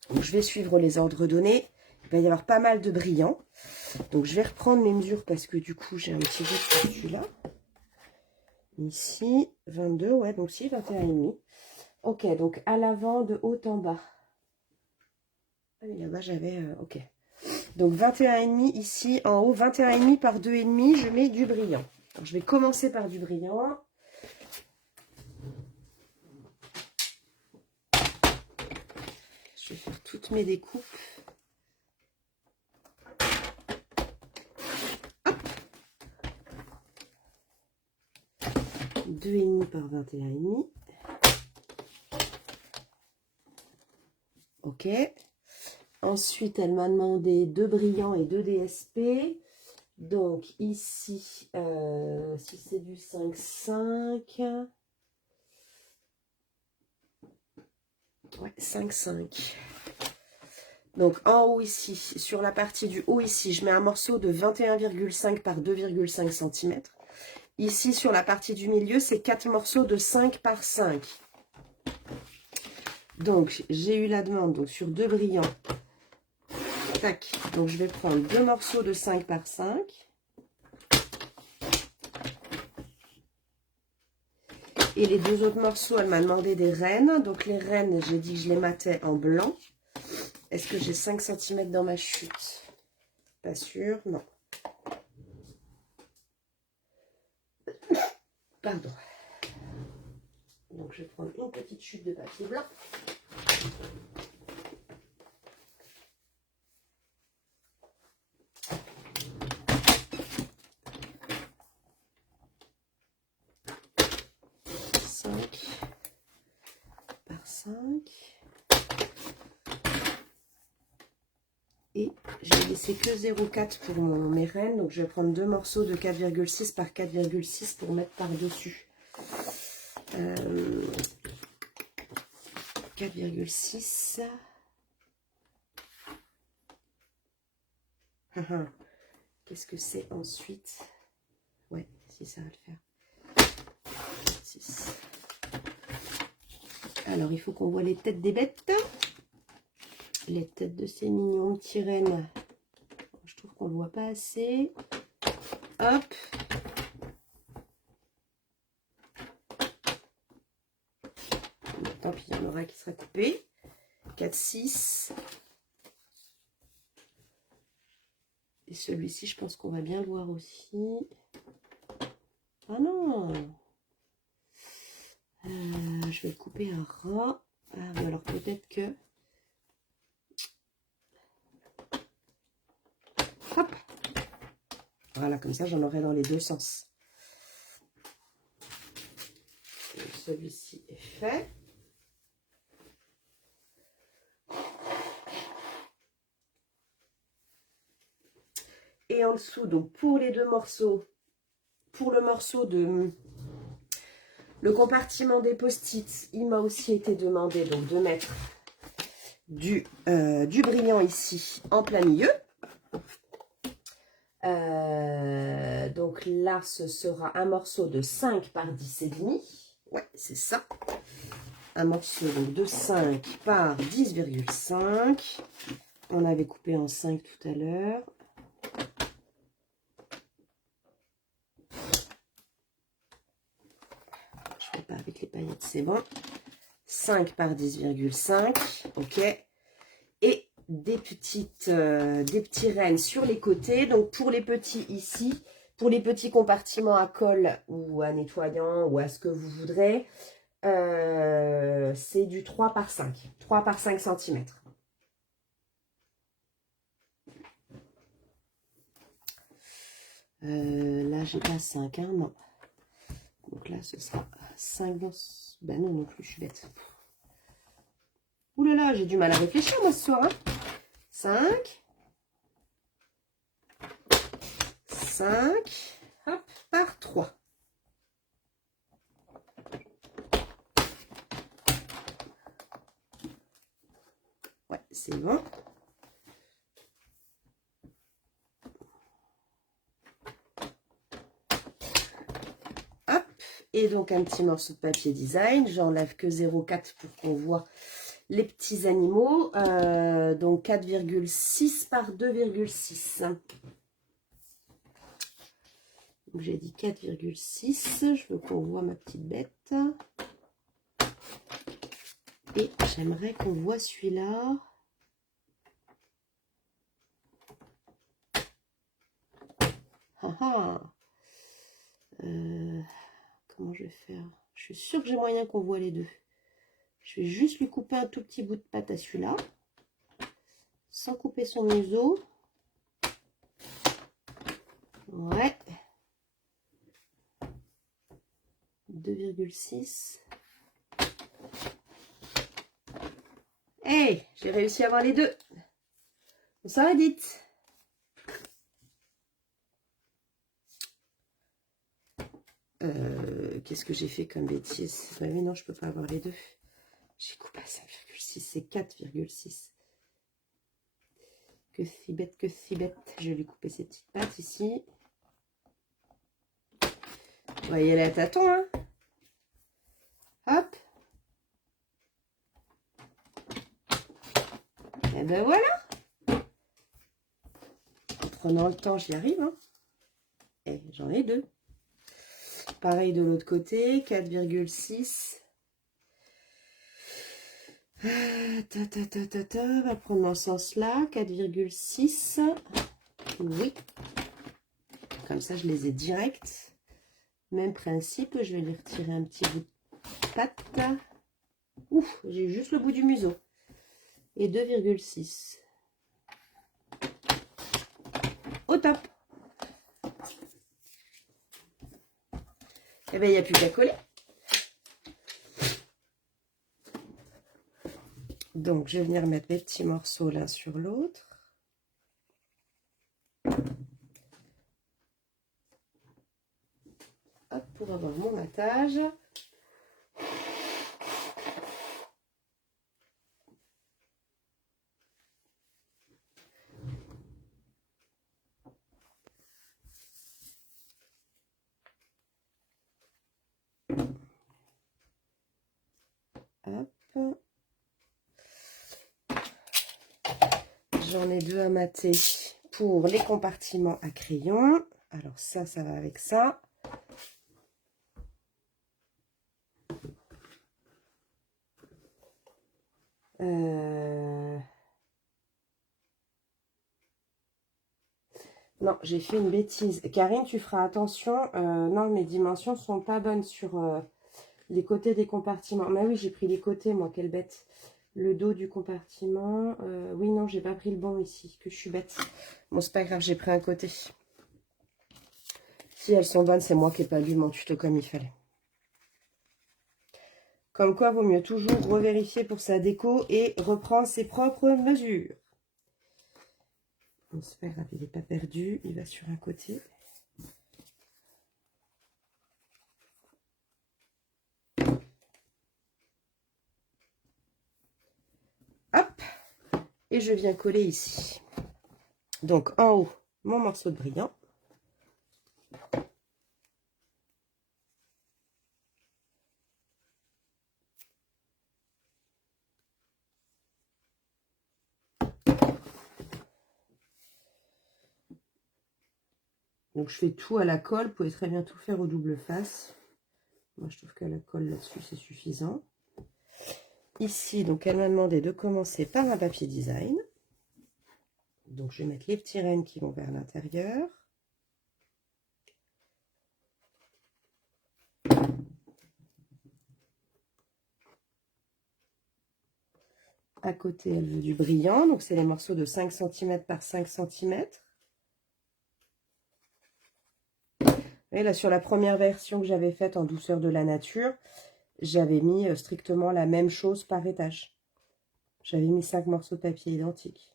je vais suivre les ordres donnés. Il va y avoir pas mal de brillants. Donc, je vais reprendre mes mesures parce que du coup, j'ai un petit doute sur celui-là. Ici, 22, ouais, donc si, 21,5. Ok, donc à l'avant, de haut en bas. Ah oui, là-bas, j'avais... ok. Donc 21,5 ici, en haut, 21,5 par 2,5, je mets du brillant. Alors, je vais commencer par du brillant. Je vais faire toutes mes découpes. Hop. 2,5 par 21,5. Ok. Ensuite, elle m'a demandé 2 brillants et 2 DSP. Donc ici, si c'est du 5,5. Ouais, 5,5. Donc en haut ici, sur la partie du haut ici, je mets un morceau de 21,5 par 2,5 cm. Ici, sur la partie du milieu, c'est 4 morceaux de 5 par 5. Donc, j'ai eu la demande donc, sur 2 brillants. Tac. Donc, je vais prendre 2 morceaux de 5 par 5. Et les 2 autres morceaux, elle m'a demandé des rennes. Donc, les rennes, j'ai dit que je les matais en blanc. Est-ce que j'ai 5 cm dans ma chute? Pas sûr, non. Pardon. Donc, je vais prendre une petite chute de papier blanc. Par 5. Et j'ai laissé que 0,4 pour mes rennes. Donc, je vais prendre 2 morceaux de 4,6 par 4,6 pour mettre par-dessus. 4,6. Qu'est-ce que c'est ensuite? Ouais, si ça va le faire. 6. Alors, il faut qu'on voit les têtes des bêtes. Les têtes de ces mignons petits rennes. Je trouve qu'on ne le voit pas assez. Hop. Tant pis, il y en aura qui sera coupé. 4, 6. Et celui-ci, je pense qu'on va bien le voir aussi. Ah non! Je vais le couper à ras. Ah oui, alors peut-être que... Hop! Voilà, comme ça, j'en aurai dans les deux sens. Celui-ci est fait. Et en dessous, donc pour les deux morceaux, pour le morceau de le compartiment des post-it, il m'a aussi été demandé donc de mettre du brillant ici en plein milieu. Donc là, ce sera un morceau de 5 par 10,5. Ouais, c'est ça. Un morceau donc, de 5 par 10,5. On avait coupé en 5 tout à l'heure. Je ne fais pas avec les paillettes, c'est bon. 5 par 10,5. Ok. Et des petits rennes sur les côtés. Donc pour les petits ici, pour les petits compartiments à colle ou à nettoyant ou à ce que vous voudrez, c'est du 3 par 5. 3 par 5 cm. Là, j'ai pas 5, hein, non. Donc là, ce sera 5 dans... Ben non, non plus, je suis bête. Ouh là là, j'ai du mal à réfléchir, moi, ce soir. Hein. 5. 5. Hop, par 3. Ouais, c'est bon. Hop, et donc un petit morceau de papier design. J'enlève que 0,4 pour qu'on voit les petits animaux. Donc 4,6 par 2,6. Donc j'ai dit 4,6. Je veux qu'on voit ma petite bête. Et j'aimerais qu'on voit celui-là. Comment je vais faire? Je suis sûre que j'ai moyen qu'on voit les deux. Je vais juste lui couper un tout petit bout de pâte à celui-là. Sans couper son museau. Ouais. 2,6. Hey, j'ai réussi à avoir les deux. Ça va vite. Qu'est-ce que j'ai fait comme bêtise? Bah oui, non, je peux pas avoir les deux. J'ai coupé à 5,6, c'est 4,6. Que si bête, que si bête. Je vais lui couper ces petites pattes ici. On va y aller à tâtons, hein. Hop. Et ben voilà. En prenant le temps, j'y arrive, hein. Et j'en ai deux. Pareil de l'autre côté, 4,6. On va prendre dans ce sens-là, 4,6. Oui. Comme ça, je les ai directs. Même principe, je vais les retirer un petit bout de pâte. Ouf, j'ai juste le bout du museau. Et 2,6. Au top. Eh bien, il n'y a plus qu'à coller. Donc, je vais venir mettre mes petits morceaux l'un sur l'autre. Hop, pour avoir mon attage. Hop. J'en ai deux à mater pour les compartiments à crayon. Alors ça va avec ça. Non, j'ai fait une bêtise. Karine, tu feras attention. Non, mes dimensions sont pas bonnes sur les côtés des compartiments. Mais oui, j'ai pris les côtés, moi, quelle bête. Le dos du compartiment. Oui, non, j'ai pas pris le bon ici, que je suis bête. Bon, c'est pas grave, j'ai pris un côté. Si elles sont bonnes, c'est moi qui n'ai pas lu mon tuto comme il fallait. Comme quoi, vaut mieux toujours revérifier pour sa déco et reprendre ses propres mesures. Bon, c'est pas grave, il n'est pas perdu, il va sur un côté. Hop, et je viens coller ici. Donc en haut, mon morceau de brillant. Donc je fais tout à la colle, vous pouvez très bien tout faire au double face. Moi je trouve qu'à la colle là-dessus c'est suffisant. Ici, donc elle m'a demandé de commencer par un papier design. Donc je vais mettre les petits rennes qui vont vers l'intérieur. À côté, elle veut du brillant, donc c'est les morceaux de 5 cm par 5 cm. Et là, sur la première version que j'avais faite en douceur de la nature, j'avais mis strictement la même chose par étage. J'avais mis 5 morceaux de papier identiques.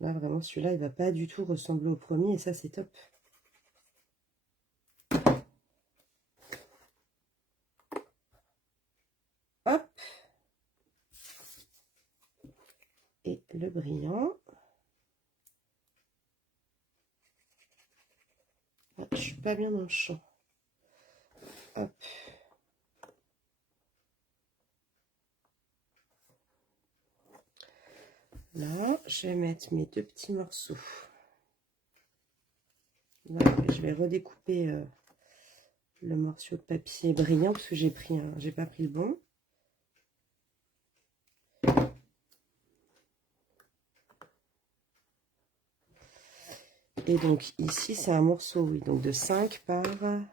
Là, vraiment, celui-là, il ne va pas du tout ressembler au premier, et ça, c'est top. Hop. Et le brillant. Ah, je suis pas bien dans le champ. Hop. Là, je vais mettre mes deux petits morceaux. Là, je vais redécouper le morceau de papier brillant parce que j'ai pas pris le bon. Et donc ici, c'est un morceau, oui, donc de 5 par 14,5.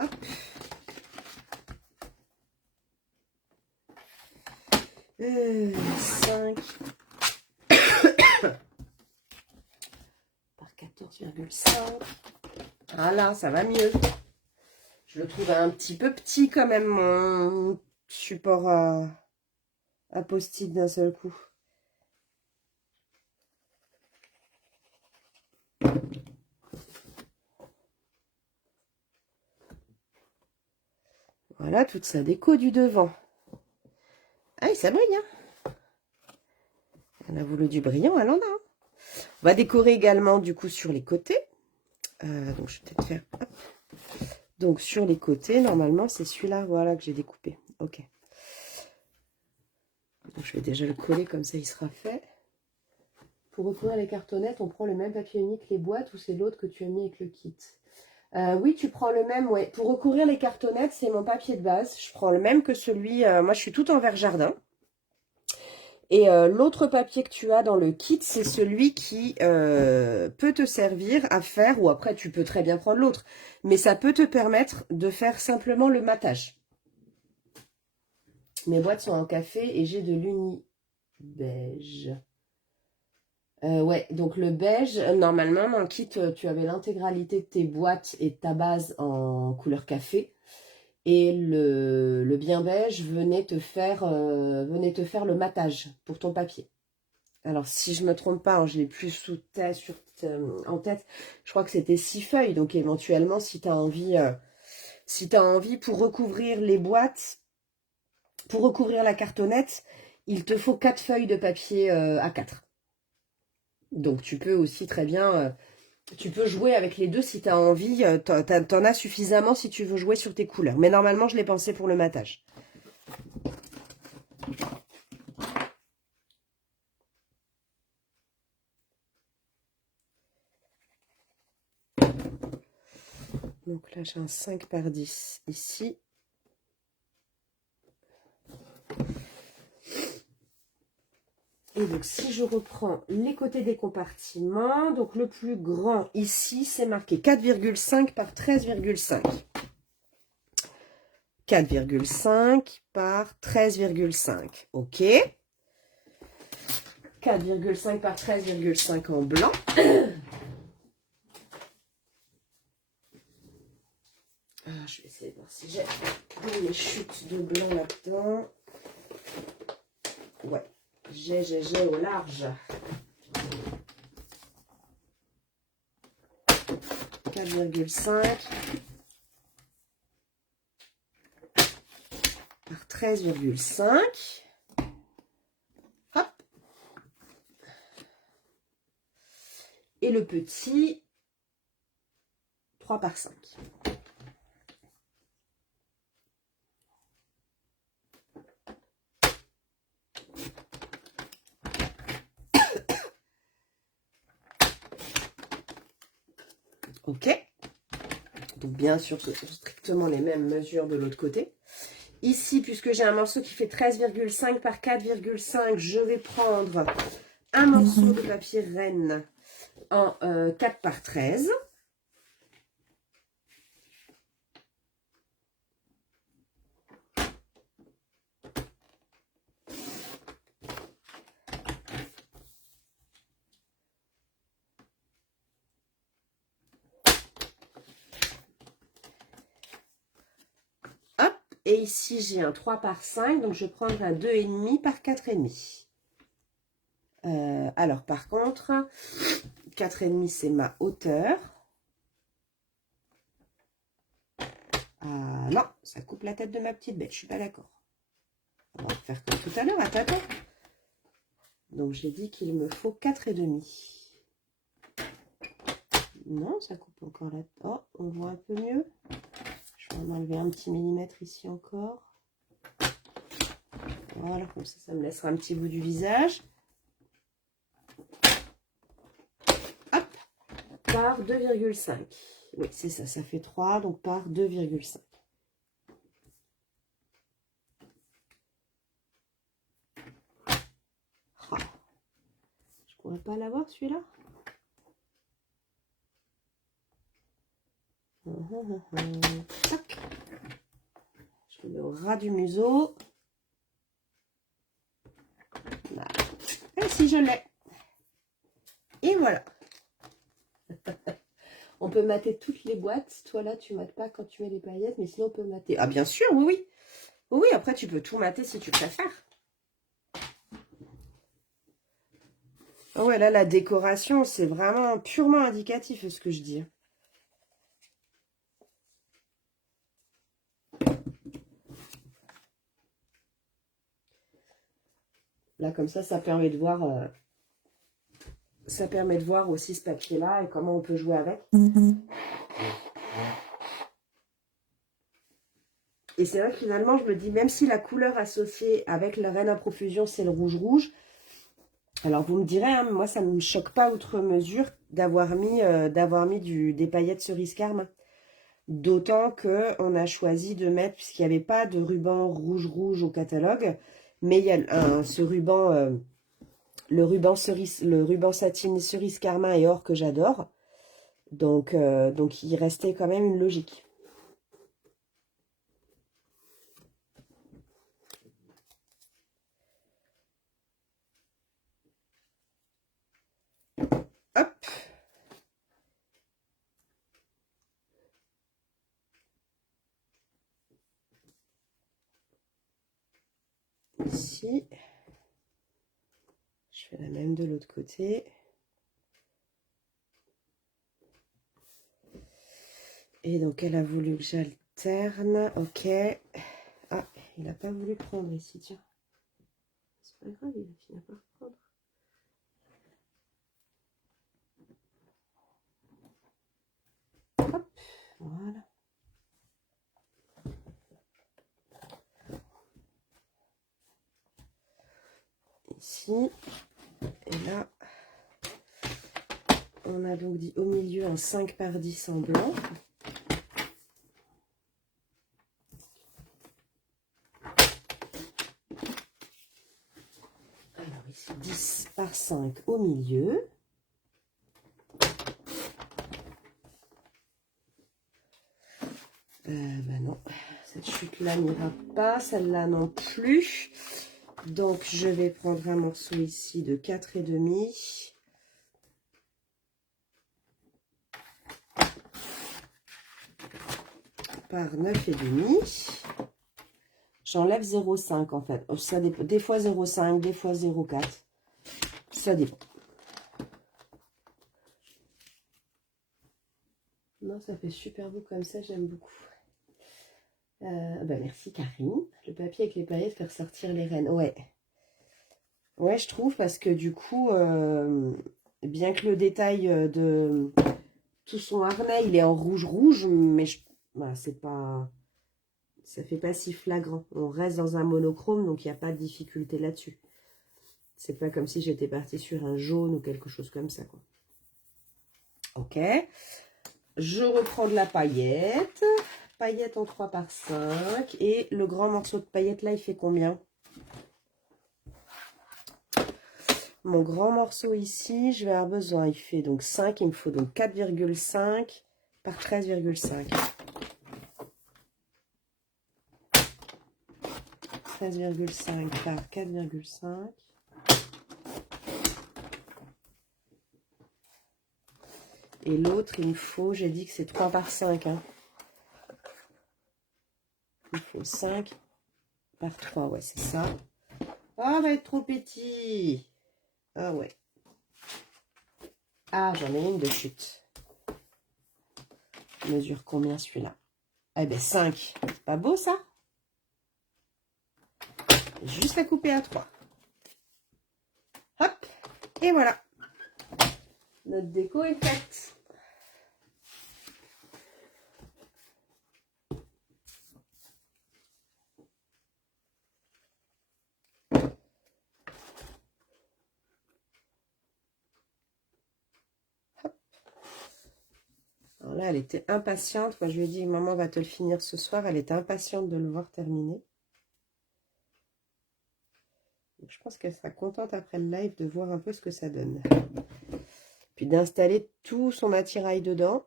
Hop. 5 par 14,5. Voilà, ça va mieux. Je le trouve un petit peu petit quand même, mon support à post-it d'un seul coup. Voilà toute sa déco du devant. Ah, ça brille, hein. Elle a voulu du brillant, elle en a. On va décorer également du coup sur les côtés. Donc je vais peut-être faire... Hop. Donc sur les côtés, normalement, c'est celui-là, voilà, que j'ai découpé. Ok. Donc, je vais déjà le coller, comme ça il sera fait. Pour recouvrir les cartonnettes, on prend le même papier unique, les boîtes, ou c'est l'autre que tu as mis avec le kit? Oui, tu prends le même, ouais. Pour recouvrir les cartonnettes, c'est mon papier de base. Je prends le même que celui... moi, je suis tout en vert jardin. Et l'autre papier que tu as dans le kit, c'est celui qui peut te servir à faire, ou après tu peux très bien prendre l'autre, mais ça peut te permettre de faire simplement le matage. Mes boîtes sont en café et j'ai de l'uni beige. Ouais, donc le beige, normalement dans le kit, tu avais l'intégralité de tes boîtes et de ta base en couleur café. Et le bien beige venait te faire le matage pour ton papier. Alors, si je ne me trompe pas, hein, je l'ai plus en tête, je crois que c'était 6 feuilles. Donc, éventuellement, si tu as envie pour recouvrir les boîtes, pour recouvrir la cartonnette, il te faut 4 feuilles de papier A4. Donc, tu peux aussi très bien... tu peux jouer avec les deux si tu as envie. T'en as suffisamment si tu veux jouer sur tes couleurs. Mais normalement, je l'ai pensé pour le matage. Donc là, j'ai un 5 par 10 ici. Et donc, si je reprends les côtés des compartiments, donc le plus grand ici, c'est marqué 4,5 par 13,5. 4,5 par 13,5. OK. 4,5 par 13,5 en blanc. Je vais essayer de voir si j'ai des chutes de blanc là-dedans. Ouais, j'ai au large. 4,5 par 13,5. Hop. Et le petit, 3 par 5. OK. Donc, bien sûr, ce sont strictement les mêmes mesures de l'autre côté. Ici, puisque j'ai un morceau qui fait 13,5 par 4,5, je vais prendre un morceau de papier Rennes en 4 par 13. Et ici, j'ai un 3 par 5, donc je vais prendre un 2,5 par 4,5. Alors, par contre, 4,5, c'est ma hauteur. Ah non, ça coupe la tête de ma petite bête, je suis pas d'accord. On va faire comme tout à l'heure, à tâtons. Donc, j'ai dit qu'il me faut 4,5. Non, ça coupe encore là. Oh, on voit un peu mieux. Je vais en enlever un petit millimètre ici encore. Voilà, comme ça me laissera un petit bout du visage. Hop, par 2,5. Oui, c'est ça, ça fait 3, donc par 2,5. Oh, je pourrais pas l'avoir celui-là. Tac. Je le mets au ras du museau. Voilà. Et si je l'ai. Et voilà. On peut mater toutes les boîtes. Toi là, tu mates pas quand tu mets les paillettes, mais sinon on peut mater. Ah bien sûr, oui, oui. Oui, après tu peux tout mater si tu préfères. Ah ouais, là, la décoration, c'est vraiment purement indicatif ce que je dis. Là, comme ça permet de voir... ça permet de voir aussi ce papier-là et comment on peut jouer avec. Et c'est vrai que finalement, je me dis, même si la couleur associée avec la reine à profusion, c'est le rouge-rouge, alors vous me direz, hein, moi, ça ne me choque pas outre mesure d'avoir mis, des paillettes cerise carmin. D'autant qu'on a choisi de mettre, puisqu'il n'y avait pas de ruban rouge-rouge au catalogue, mais il y a ce ruban... le ruban satin cerise carmin et or que j'adore. Donc, il restait quand même une logique. Hop. Ici. Je fais la même de l'autre côté. Et donc, elle a voulu que j'alterne. Ok. Ah, il n'a pas voulu prendre ici, tiens. C'est pas grave, il a fini par prendre. Hop, voilà. Ici. Et là, on a donc dit au milieu en 5 par 10 en blanc. Alors ici, 10 par 5 au milieu. Bah non, Cette chute-là n'ira pas, celle-là non plus. Donc, je vais prendre un morceau ici de 4,5. Par 9,5. J'enlève 0,5 en fait. Ça dépend. Des fois 0,5, des fois 0,4. Ça dépend. Non, ça fait super beau comme ça, j'aime beaucoup. Merci Karine. Le papier avec les paillettes fait ressortir les rennes. Ouais. Ouais, je trouve parce que du coup, bien que le détail de tout son harnais, il est en rouge, mais voilà, c'est pas, ça fait pas si flagrant. On reste dans un monochrome, donc il n'y a pas de difficulté là-dessus. C'est pas comme si j'étais partie sur un jaune ou quelque chose comme ça, quoi. Ok. Je reprends de la paillette. Paillette en 3 par 5. Et le grand morceau de paillette là, il fait combien? Mon grand morceau ici, je vais avoir besoin, il fait donc 5. Il me faut donc 4,5 par 13,5. 13,5 par 4,5. Et l'autre, il me faut, j'ai dit que c'est 3 par 5. Hein. Il faut 5 par 3, ouais, c'est ça. Ah, va être trop petit. Ah ouais. Ah, j'en ai une de chute. Mesure combien celui-là? Eh ben 5. C'est pas beau ça? Juste à couper à 3. Hop. Et voilà. Notre déco est faite. Alors là, elle était impatiente. Moi, je lui ai dit, maman va te le finir ce soir. Elle était impatiente de le voir terminer. Donc, je pense qu'elle sera contente après le live de voir un peu ce que ça donne. Puis d'installer tout son attirail dedans.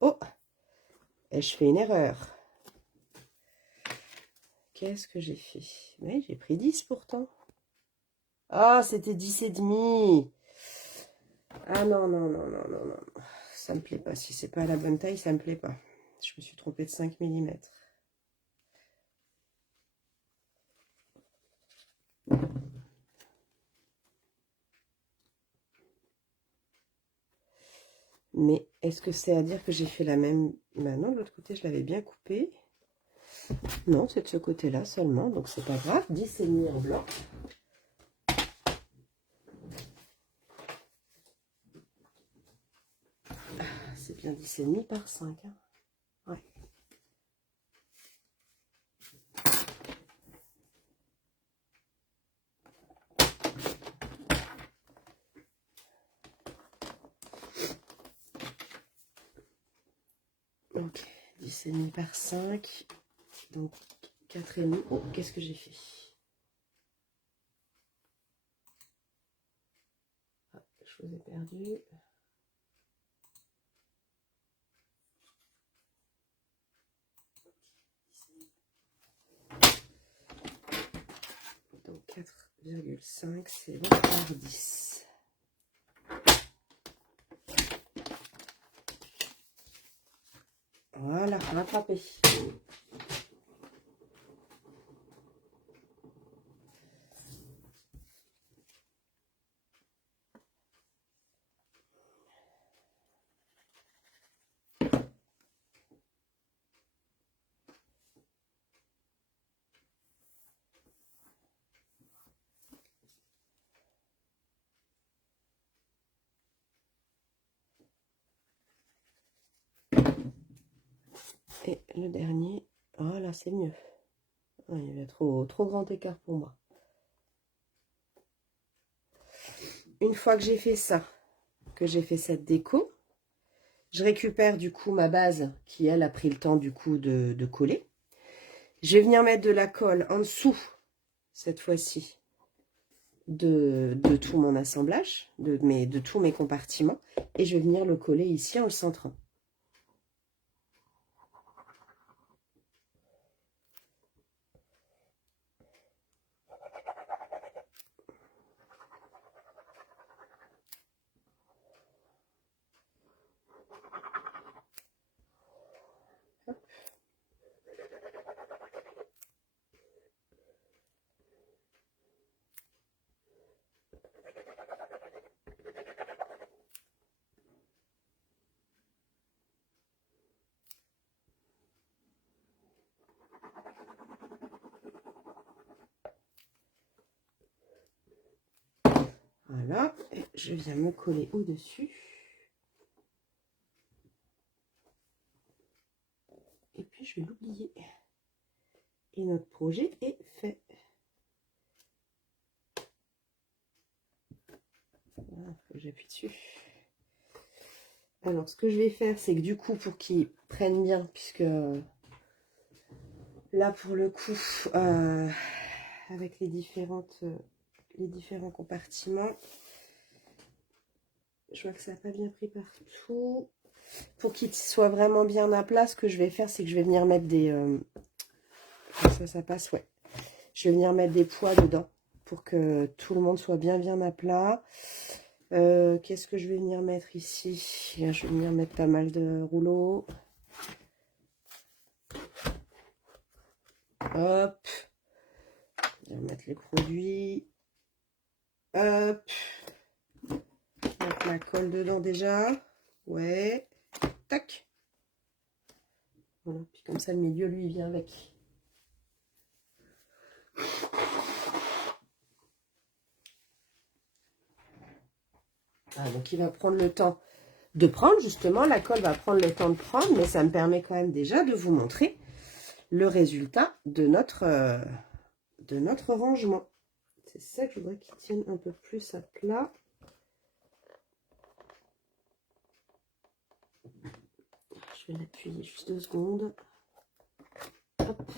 Oh! Et je fais une erreur. Qu'est-ce que j'ai fait? Oui, j'ai pris 10 pourtant. Ah, c'était 10,5. Ah non, non, non, non, non, non. Ça me plaît pas. Si c'est pas la bonne taille, ça me plaît pas. Je me suis trompée de 5 mm. Mais est-ce que c'est à dire que j'ai fait la même... Ben non, de l'autre côté, je l'avais bien coupé. Non, c'est de ce côté-là seulement, donc c'est pas grave. 10,5 en blanc. Ah, c'est bien 10,5 par 5. Hein. Ouais. Ok, 10,5 par 5. Donc 4,5. Oh, qu'est-ce que j'ai fait? Ah, je vous ai perdu. Donc 4,5, c'est bon par 10. Voilà, rattrapé. Et le dernier, voilà, c'est mieux. Ah, il y a trop grand écart pour moi. Une fois que j'ai fait ça, que j'ai fait cette déco, je récupère du coup ma base qui, elle, a pris le temps du coup de coller. Je vais venir mettre de la colle en dessous, cette fois-ci, de tout mon assemblage, de tous mes compartiments. Et je vais venir le coller ici en le centrant. Voilà, et je viens me coller au-dessus. Et puis je vais l'oublier. Et notre projet est fait. Voilà, faut que j'appuie dessus. Alors, ce que je vais faire, c'est que du coup, pour qu'ils prennent bien, puisque là, pour le coup, avec les différents compartiments, je vois que ça n'a pas bien pris partout. Pour qu'ils soient vraiment bien à plat, ce que je vais faire, c'est que je vais venir mettre des... ça passe, ouais. Je vais venir mettre des poids dedans pour que tout le monde soit bien à plat. Qu'est-ce que je vais venir mettre ici? Je vais venir mettre pas mal de rouleaux. Hop. Je vais mettre les produits. Hop. Mettre la colle dedans déjà. Ouais. Tac. Voilà. Puis comme ça, le milieu, lui, il vient avec. Ah, donc il va prendre le temps de prendre, justement, la colle va prendre le temps de prendre, mais ça me permet quand même déjà de vous montrer le résultat de notre rangement. C'est ça que je voudrais qu'il tienne un peu plus à plat. Je vais l'appuyer juste 2 secondes. Hop.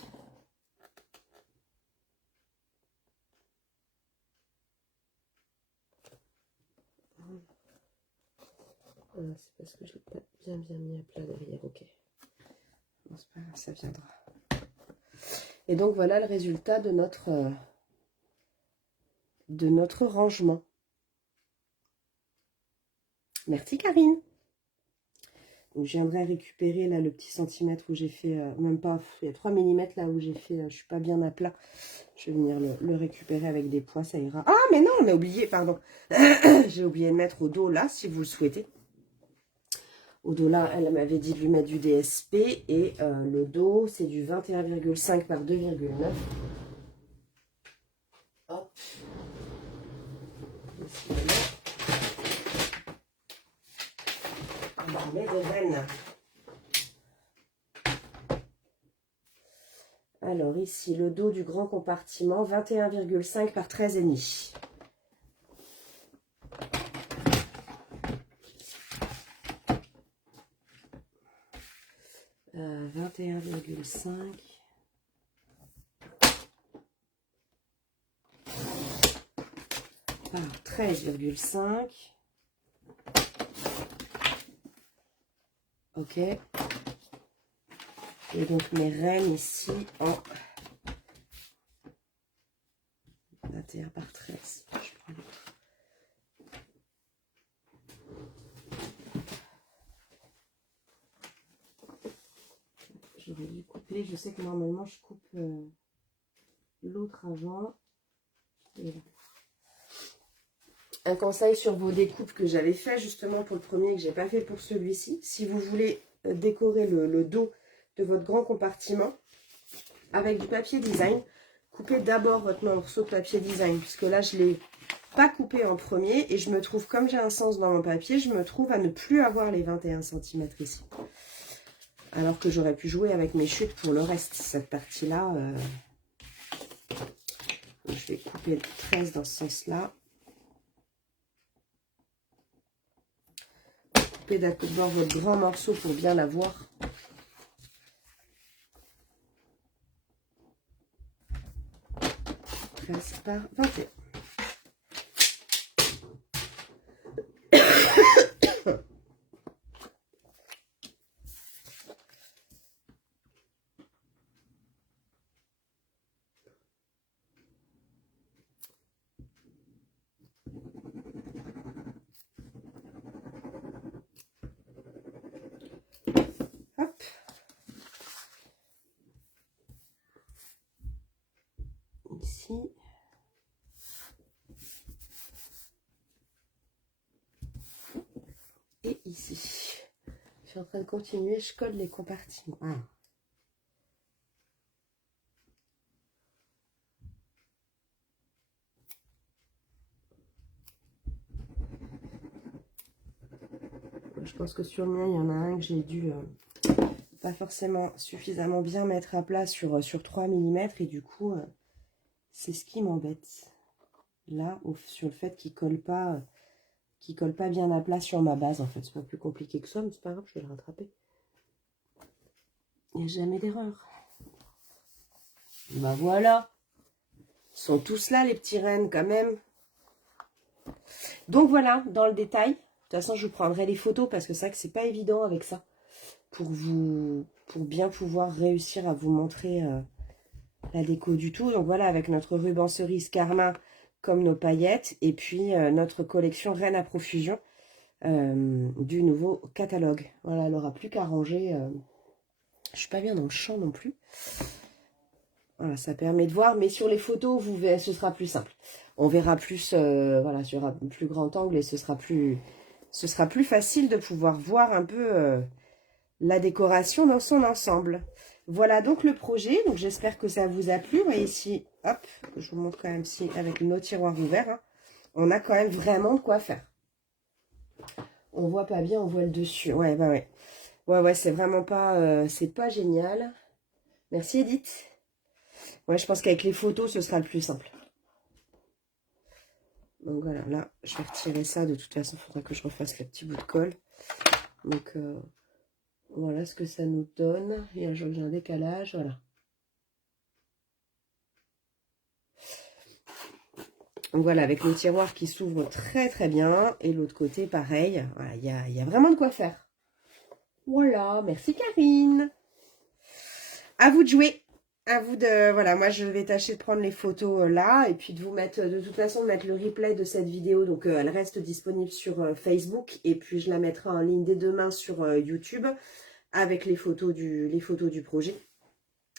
Voilà, c'est parce que je l'ai pas bien mis à plat derrière. Ok. Bon, c'est pas grave, ça viendra. Et donc voilà le résultat de notre rangement. Merci Karine. Donc je viendrai récupérer là le petit centimètre où j'ai fait, même pas, il y a 3 mm là où j'ai fait, je suis pas bien à plat. Je vais venir le récupérer avec des poids, ça ira. Ah mais non, on a oublié, pardon. J'ai oublié de mettre au dos là, si vous le souhaitez. Au dos là, elle m'avait dit de lui mettre du DSP et le dos, c'est du 21,5 par 2,9. Hop. On met des veines. Alors ici, le dos du grand compartiment, 21,5 par 13,5. 21,5 par 13,5. Ok. Et donc mes rênes ici en 21 par 13. Je prends l'autre. J'aurais dû couper. Je sais que normalement je coupe l'autre avant. Et là. Un conseil sur vos découpes que j'avais fait justement pour le premier, que j'ai pas fait pour celui-ci. Si vous voulez décorer le dos de votre grand compartiment avec du papier design, coupez d'abord votre morceau de papier design, puisque là je l'ai pas coupé en premier et je me trouve, comme j'ai un sens dans mon papier, je me trouve à ne plus avoir les 21 cm ici. Alors que j'aurais pu jouer avec mes chutes pour le reste. Cette partie-là, je vais couper le 13 dans ce sens-là. Coupez d'abord votre grand morceau pour bien la voir. Par 21. Hop. Ici. Et ici. Je suis en train de continuer, je colle les compartiments. Ah. je pense que sur le mien, il y en a un que j'ai dû pas forcément suffisamment bien mettre à plat sur 3 mm. Et du coup, c'est ce qui m'embête. Là, sur le fait qu'il colle pas bien à plat sur ma base, en fait. C'est pas plus compliqué que ça, mais c'est pas grave, je vais le rattraper. Il n'y a jamais d'erreur. Bah voilà. Ils sont tous là, les petits rennes, quand même. Donc voilà, dans le détail. De toute façon, je vous prendrai les photos parce que c'est vrai que c'est pas évident avec ça. Pour bien pouvoir réussir à vous montrer la déco du tout. Donc voilà, avec notre ruban cerise carmin comme nos paillettes. Et puis notre collection Reine à profusion du nouveau catalogue. Voilà, elle n'aura plus qu'à ranger. Je suis pas bien dans le champ non plus. Voilà, ça permet de voir. Mais sur les photos, vous verrez, ce sera plus simple. On verra plus, voilà, sur un plus grand angle et ce sera plus facile de pouvoir voir un peu la décoration dans son ensemble. Voilà donc le projet. Donc j'espère que ça vous a plu. Vous voyez ici, hop, je vous montre quand même ici avec nos tiroirs ouverts. Hein, on a quand même vraiment de quoi faire. On voit pas bien, on voit le dessus. Ouais, bah ouais. Ouais, c'est vraiment pas, c'est pas génial. Merci Edith. Ouais, je pense qu'avec les photos, ce sera le plus simple. Donc voilà, là, je vais retirer ça. De toute façon, il faudra que je refasse le petit bout de colle. Donc, voilà ce que ça nous donne. Et j'ai un décalage, voilà. Donc voilà, avec le tiroir qui s'ouvre très très bien. Et l'autre côté, pareil. Voilà, il y a vraiment de quoi faire. Voilà, merci Karine. À vous de jouer. À vous de... Voilà, moi je vais tâcher de prendre les photos là. Et puis de vous mettre, de toute façon, de mettre le replay de cette vidéo. Donc elle reste disponible sur Facebook. Et puis je la mettrai en ligne dès demain sur YouTube. Avec les photos du projet.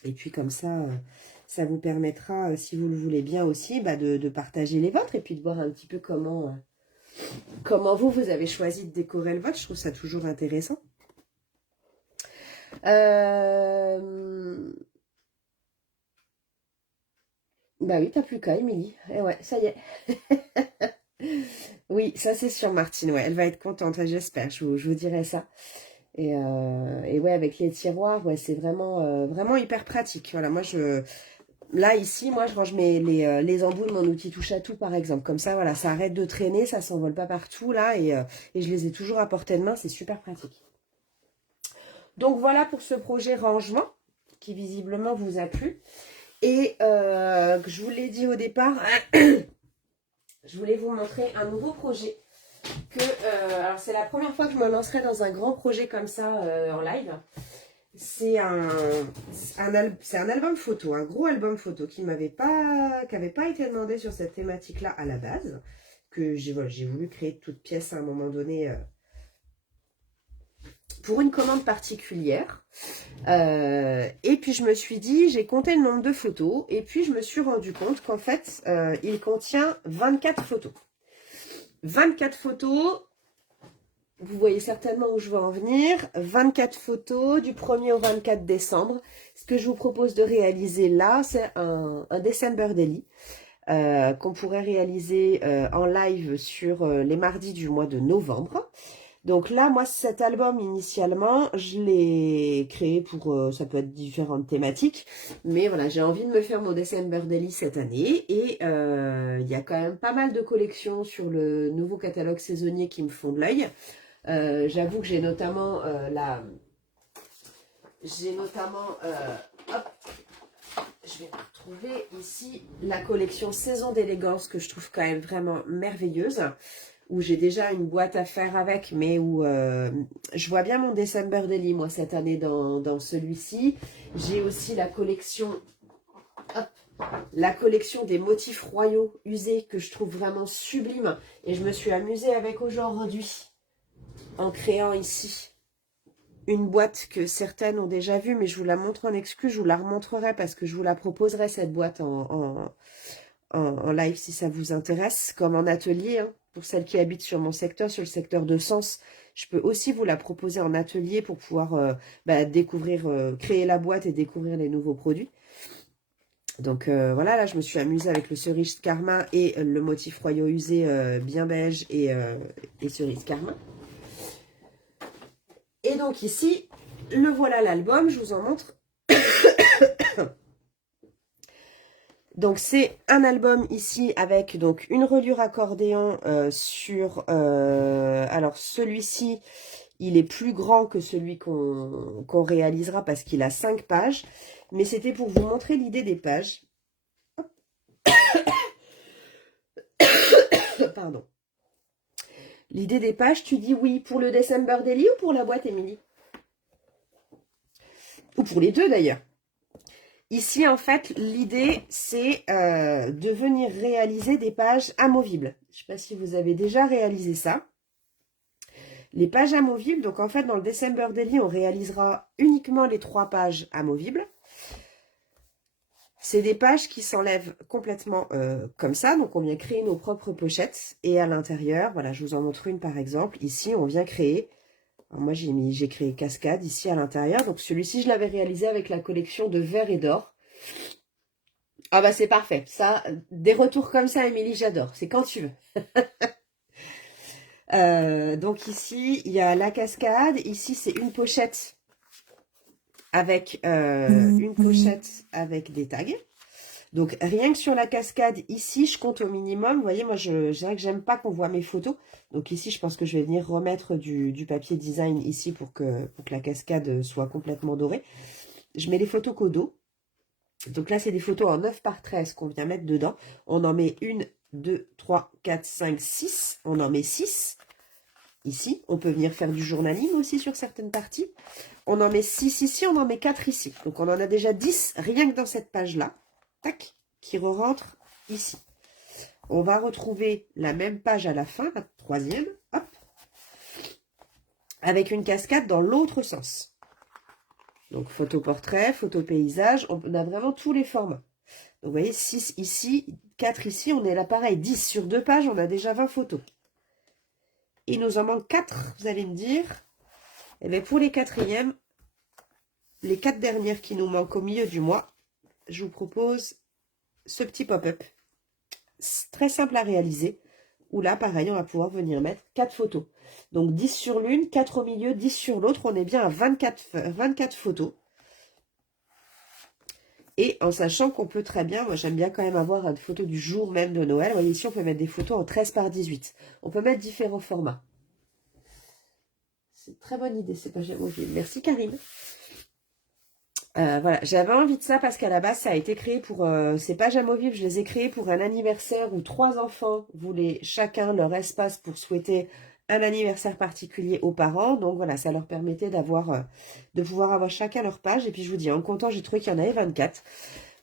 Et puis comme ça, ça vous permettra, si vous le voulez bien aussi, bah, de partager les vôtres. Et puis de voir un petit peu comment vous avez choisi de décorer le vôtre. Je trouve ça toujours intéressant. Bah oui, t'as plus qu'à, Émilie. Et ouais, ça y est. Oui, ça c'est sûr, Martine. Ouais, elle va être contente, j'espère. Je vous dirai ça. Et ouais, avec les tiroirs, ouais, c'est vraiment, vraiment hyper pratique. Voilà, moi, là, ici, moi, je range les embouts de mon outil touche à tout, par exemple. Comme ça, voilà, ça arrête de traîner, ça s'envole pas partout, là. Et je les ai toujours à portée de main, c'est super pratique. Donc, voilà pour ce projet rangement, qui visiblement vous a plu. Et je vous l'ai dit au départ, je voulais vous montrer un nouveau projet. Alors c'est la première fois que je me lancerai dans un grand projet comme ça en live. C'est un album photo, un gros album photo qui n'avait pas été demandé sur cette thématique-là à la base. Que j'ai voulu créer de toutes pièces à un moment donné pour une commande particulière. Et puis je me suis dit, j'ai compté le nombre de photos et puis je me suis rendu compte qu'en fait, il contient 24 photos. 24 photos, vous voyez certainement où je veux en venir. 24 photos du 1er au 24 décembre. Ce que je vous propose de réaliser là, c'est un December Daily qu'on pourrait réaliser en live sur les mardis du mois de novembre. Donc là, moi, cet album, initialement, je l'ai créé pour... ça peut être différentes thématiques. Mais voilà, j'ai envie de me faire mon December Daily cette année. Et il y a quand même pas mal de collections sur le nouveau catalogue saisonnier qui me font de l'œil. J'avoue que j'ai notamment hop, je vais retrouver ici la collection Saison d'élégance que je trouve quand même vraiment merveilleuse. Où j'ai déjà une boîte à faire avec, mais où je vois bien mon December Daily, moi, cette année dans celui-ci. J'ai aussi la collection, des motifs royaux usés que je trouve vraiment sublime. Et je me suis amusée avec aujourd'hui en créant ici une boîte que certaines ont déjà vue, mais je vous la montre en exclu, je vous la remontrerai parce que je vous la proposerai, cette boîte en live si ça vous intéresse, comme en atelier, hein. Pour celles qui habitent sur mon secteur, sur le secteur de Sens, je peux aussi vous la proposer en atelier pour pouvoir découvrir, créer la boîte et découvrir les nouveaux produits. Donc voilà, là je me suis amusée avec le cerise carmin et le motif royaux usé bien beige et cerise carmin. Et donc ici, le voilà l'album, je vous en montre. Donc c'est un album ici avec donc une reliure accordéon sur... alors celui-ci, il est plus grand que celui qu'on réalisera parce qu'il a 5 pages. Mais c'était pour vous montrer l'idée des pages. Pardon. L'idée des pages, tu dis oui pour le December Daily ou pour la boîte, Émilie? Ou pour les deux d'ailleurs. Ici, en fait, l'idée, c'est de venir réaliser des pages amovibles. Je ne sais pas si vous avez déjà réalisé ça. Les pages amovibles, donc en fait, dans le December Daily, on réalisera uniquement les 3 pages amovibles. C'est des pages qui s'enlèvent complètement comme ça. Donc, on vient créer nos propres pochettes. Et à l'intérieur, voilà, je vous en montre une par exemple. Ici, on vient créer... Alors moi, j'ai créé cascade ici à l'intérieur. Donc, celui-ci, je l'avais réalisé avec la collection de verre et d'or. Ah bah, c'est parfait. Ça, des retours comme ça, Émilie, j'adore. C'est quand tu veux. Donc, ici, il y a la cascade. Ici, c'est une pochette avec des tags. Donc, rien que sur la cascade, ici, je compte au minimum. Vous voyez, moi, je dirais que j'aime pas qu'on voit mes photos. Donc, ici, je pense que je vais venir remettre du papier design ici pour que la cascade soit complètement dorée. Je mets les photos qu'au dos. Donc là, c'est des photos en 9 par 13 qu'on vient mettre dedans. On en met 1, 2, 3, 4, 5, 6. On en met 6 ici. On peut venir faire du journaling aussi sur certaines parties. On en met 6 ici, on en met 4 ici. Donc, on en a déjà 10 rien que dans cette page-là. Tac, qui re-rentre ici. On va retrouver la même page à la fin, la troisième, hop, avec une cascade dans l'autre sens. Donc, photo portrait, photo paysage, on a vraiment tous les formats. Donc, vous voyez, 6 ici, 4 ici, on est là pareil, 10 sur 2 pages, on a déjà 20 photos. Il nous en manque 4, vous allez me dire. Et bien, pour les quatrièmes, les 4 dernières qui nous manquent au milieu du mois, je vous propose ce petit pop-up. Très simple à réaliser. Où là, pareil, on va pouvoir venir mettre 4 photos. Donc 10 sur l'une, 4 au milieu, 10 sur l'autre. On est bien à 24 photos. Et en sachant qu'on peut très bien, moi j'aime bien quand même avoir une photo du jour même de Noël. Vous voyez ici, on peut mettre des photos en 13 par 18. On peut mettre différents formats. C'est une très bonne idée, c'est pas jamais. Merci Karine. Voilà, j'avais envie de ça parce qu'à la base, ça a été créé pour... ces pages amovibles, je les ai créées pour un anniversaire où 3 enfants voulaient chacun leur espace pour souhaiter un anniversaire particulier aux parents. Donc voilà, ça leur permettait d'avoir, de pouvoir avoir chacun leur page. Et puis je vous dis, en comptant, j'ai trouvé qu'il y en avait 24.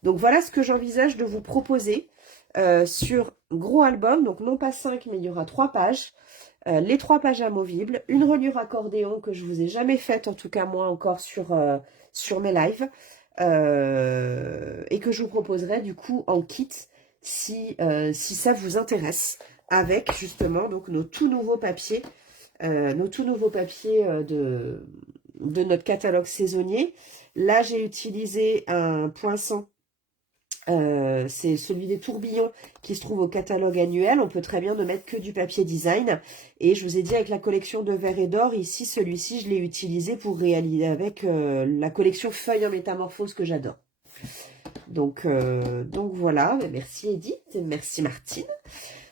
Donc voilà ce que j'envisage de vous proposer sur gros album. Donc non pas 5, mais il y aura 3 pages. Les 3 pages amovibles, une reliure accordéon que je vous ai jamais faite, en tout cas moi encore sur mes lives, et que je vous proposerai du coup en kit si ça vous intéresse, avec justement donc nos tout nouveaux papiers, de notre catalogue saisonnier. Là j'ai utilisé un poinçon. C'est celui des tourbillons qui se trouve au catalogue annuel. On peut très bien ne mettre que du papier design. Et je vous ai dit avec la collection de verre et d'or, ici, celui-ci, je l'ai utilisé pour réaliser avec la collection feuilles en métamorphose que j'adore. Donc voilà, merci Edith, merci Martine.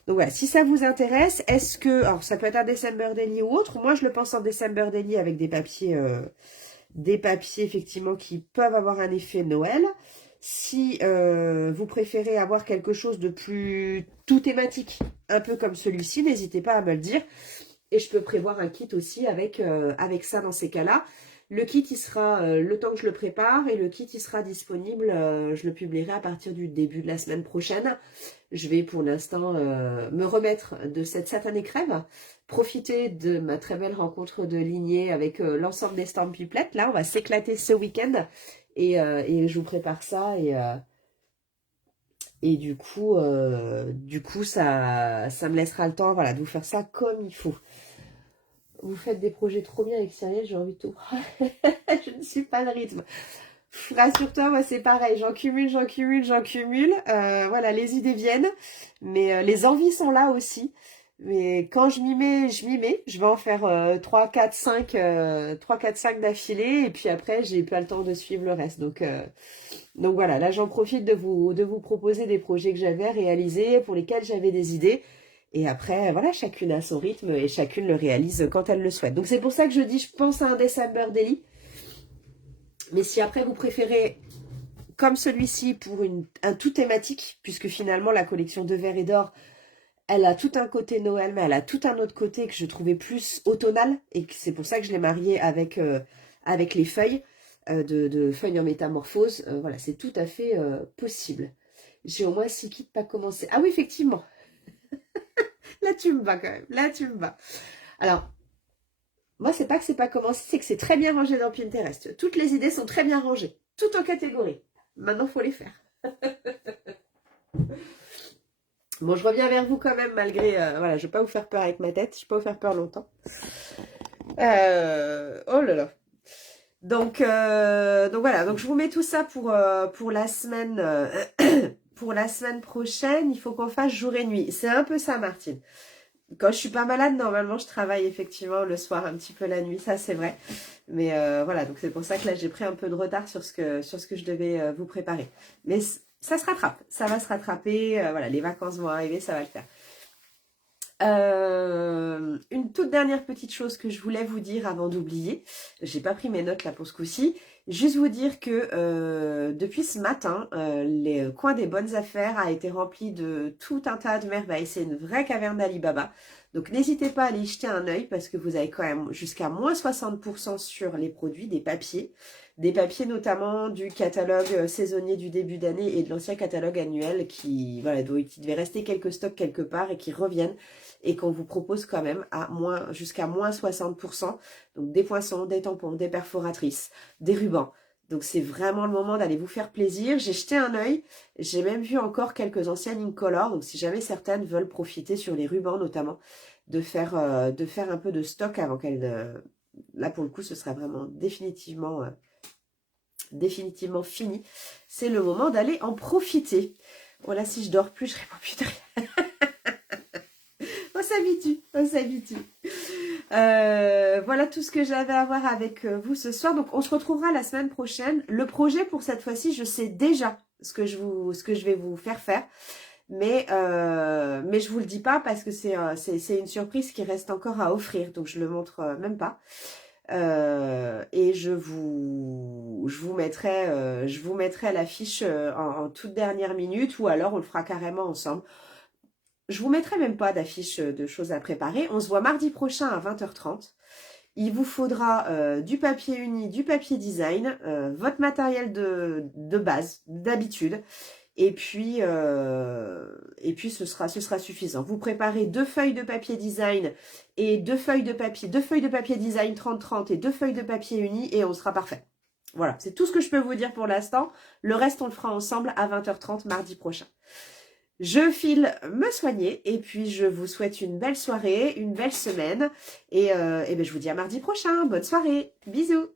Donc voilà, si ça vous intéresse, est-ce que... Alors ça peut être un December Daily ou autre. Moi, je le pense en December Daily avec des papiers effectivement qui peuvent avoir un effet Noël. Si vous préférez avoir quelque chose de plus tout thématique, un peu comme celui-ci, n'hésitez pas à me le dire. Et je peux prévoir un kit aussi avec ça dans ces cas-là. Le kit, il sera le temps que je le prépare et le kit, il sera disponible. Je le publierai à partir du début de la semaine prochaine. Je vais pour l'instant me remettre de cette satanée crème, profiter de ma très belle rencontre de lignée avec l'ensemble des Stampiplettes. Là, on va s'éclater ce week-end et je vous prépare ça et du coup ça me laissera le temps, voilà, de vous faire ça comme il faut. Vous faites des projets trop bien avec Cyril, j'ai envie de tout. Je ne suis pas le rythme. Rassure-toi, moi c'est pareil, j'en cumule. Voilà, les idées viennent, mais les envies sont là aussi. Mais quand je m'y mets, je m'y mets. Je vais en faire 3, 4, 5, 3, 4, 5 d'affilée. Et puis après, j'ai pas le temps de suivre le reste. Donc voilà, là j'en profite de vous proposer des projets que j'avais réalisés, pour lesquels j'avais des idées. Et après, voilà, chacune a son rythme et chacune le réalise quand elle le souhaite. Donc c'est pour ça que je dis, je pense à un December Daily. Mais si après vous préférez, comme celui-ci, pour un tout thématique, puisque finalement la collection de verre et d'or, elle a tout un côté Noël, mais elle a tout un autre côté que je trouvais plus automnal. Et c'est pour ça que je l'ai marié avec, avec les feuilles, de feuilles en métamorphose. Voilà, c'est tout à fait possible. J'ai au moins 6 kits pas commencé. Ah oui, effectivement. Là, tu me vas quand même. Là, tu me vas. Alors, moi, c'est pas que c'est pas commencé, c'est que c'est très bien rangé dans Pinterest. Toutes les idées sont très bien rangées. Toutes en catégorie. Maintenant, il faut les faire. Bon, je reviens vers vous quand même, malgré... voilà, je ne vais pas vous faire peur avec ma tête. Je ne vais pas vous faire peur longtemps. Oh là là. Donc voilà. Donc, je vous mets tout ça pour la semaine... pour la semaine prochaine. Il faut qu'on fasse jour et nuit. C'est un peu ça, Martine. Quand je suis pas malade, normalement, je travaille effectivement le soir, un petit peu la nuit. Ça, c'est vrai. Mais voilà, donc c'est pour ça que là, j'ai pris un peu de retard sur ce que je devais vous préparer. Mais ça se rattrape. Ça va se rattraper. Voilà, les vacances vont arriver, ça va le faire. Une toute dernière petite chose que je voulais vous dire avant d'oublier. J'ai pas pris mes notes là pour ce coup-ci. Juste vous dire que depuis ce matin, les coins des bonnes affaires a été rempli de tout un tas de merveilles. C'est une vraie caverne d'Alibaba. Donc n'hésitez pas à aller y jeter un œil parce que vous avez quand même jusqu'à moins 60% sur les produits, des papiers. Des papiers notamment du catalogue saisonnier du début d'année et de l'ancien catalogue annuel qui, voilà, il devait rester quelques stocks quelque part et qui reviennent et qu'on vous propose quand même à jusqu'à moins 60%. Donc des poinçons, des tampons, des perforatrices, des rubans. Donc c'est vraiment le moment d'aller vous faire plaisir. J'ai jeté un œil, j'ai même vu encore quelques anciennes Incolor. Donc si jamais certaines veulent profiter sur les rubans notamment, de faire un peu de stock avant qu'elles... là pour le coup ce sera vraiment définitivement fini. C'est le moment d'aller en profiter. Voilà, si je dors plus, je réponds plus de rien. On s'habitue. Voilà tout ce que j'avais à voir avec vous ce soir. Donc on se retrouvera la semaine prochaine. Le projet pour cette fois-ci, je sais déjà ce que je vais vous faire. Mais je vous le dis pas parce que c'est une surprise qui reste encore à offrir. Donc je le montre même pas. Et je vous mettrai l'affiche en toute dernière minute ou alors on le fera carrément ensemble. Je vous mettrai même pas d'affiche de choses à préparer. On se voit mardi prochain à 20h30. Il vous faudra du papier uni, du papier design, votre matériel de base, d'habitude. Et puis ce sera suffisant. Vous préparez 2 feuilles de papier design et 2 feuilles de papier design 30-30 et 2 feuilles de papier uni et on sera parfait. Voilà, c'est tout ce que je peux vous dire pour l'instant. Le reste, on le fera ensemble à 20h30 mardi prochain. Je file me soigner et puis je vous souhaite une belle soirée, une belle semaine et ben je vous dis à mardi prochain. Bonne soirée, bisous.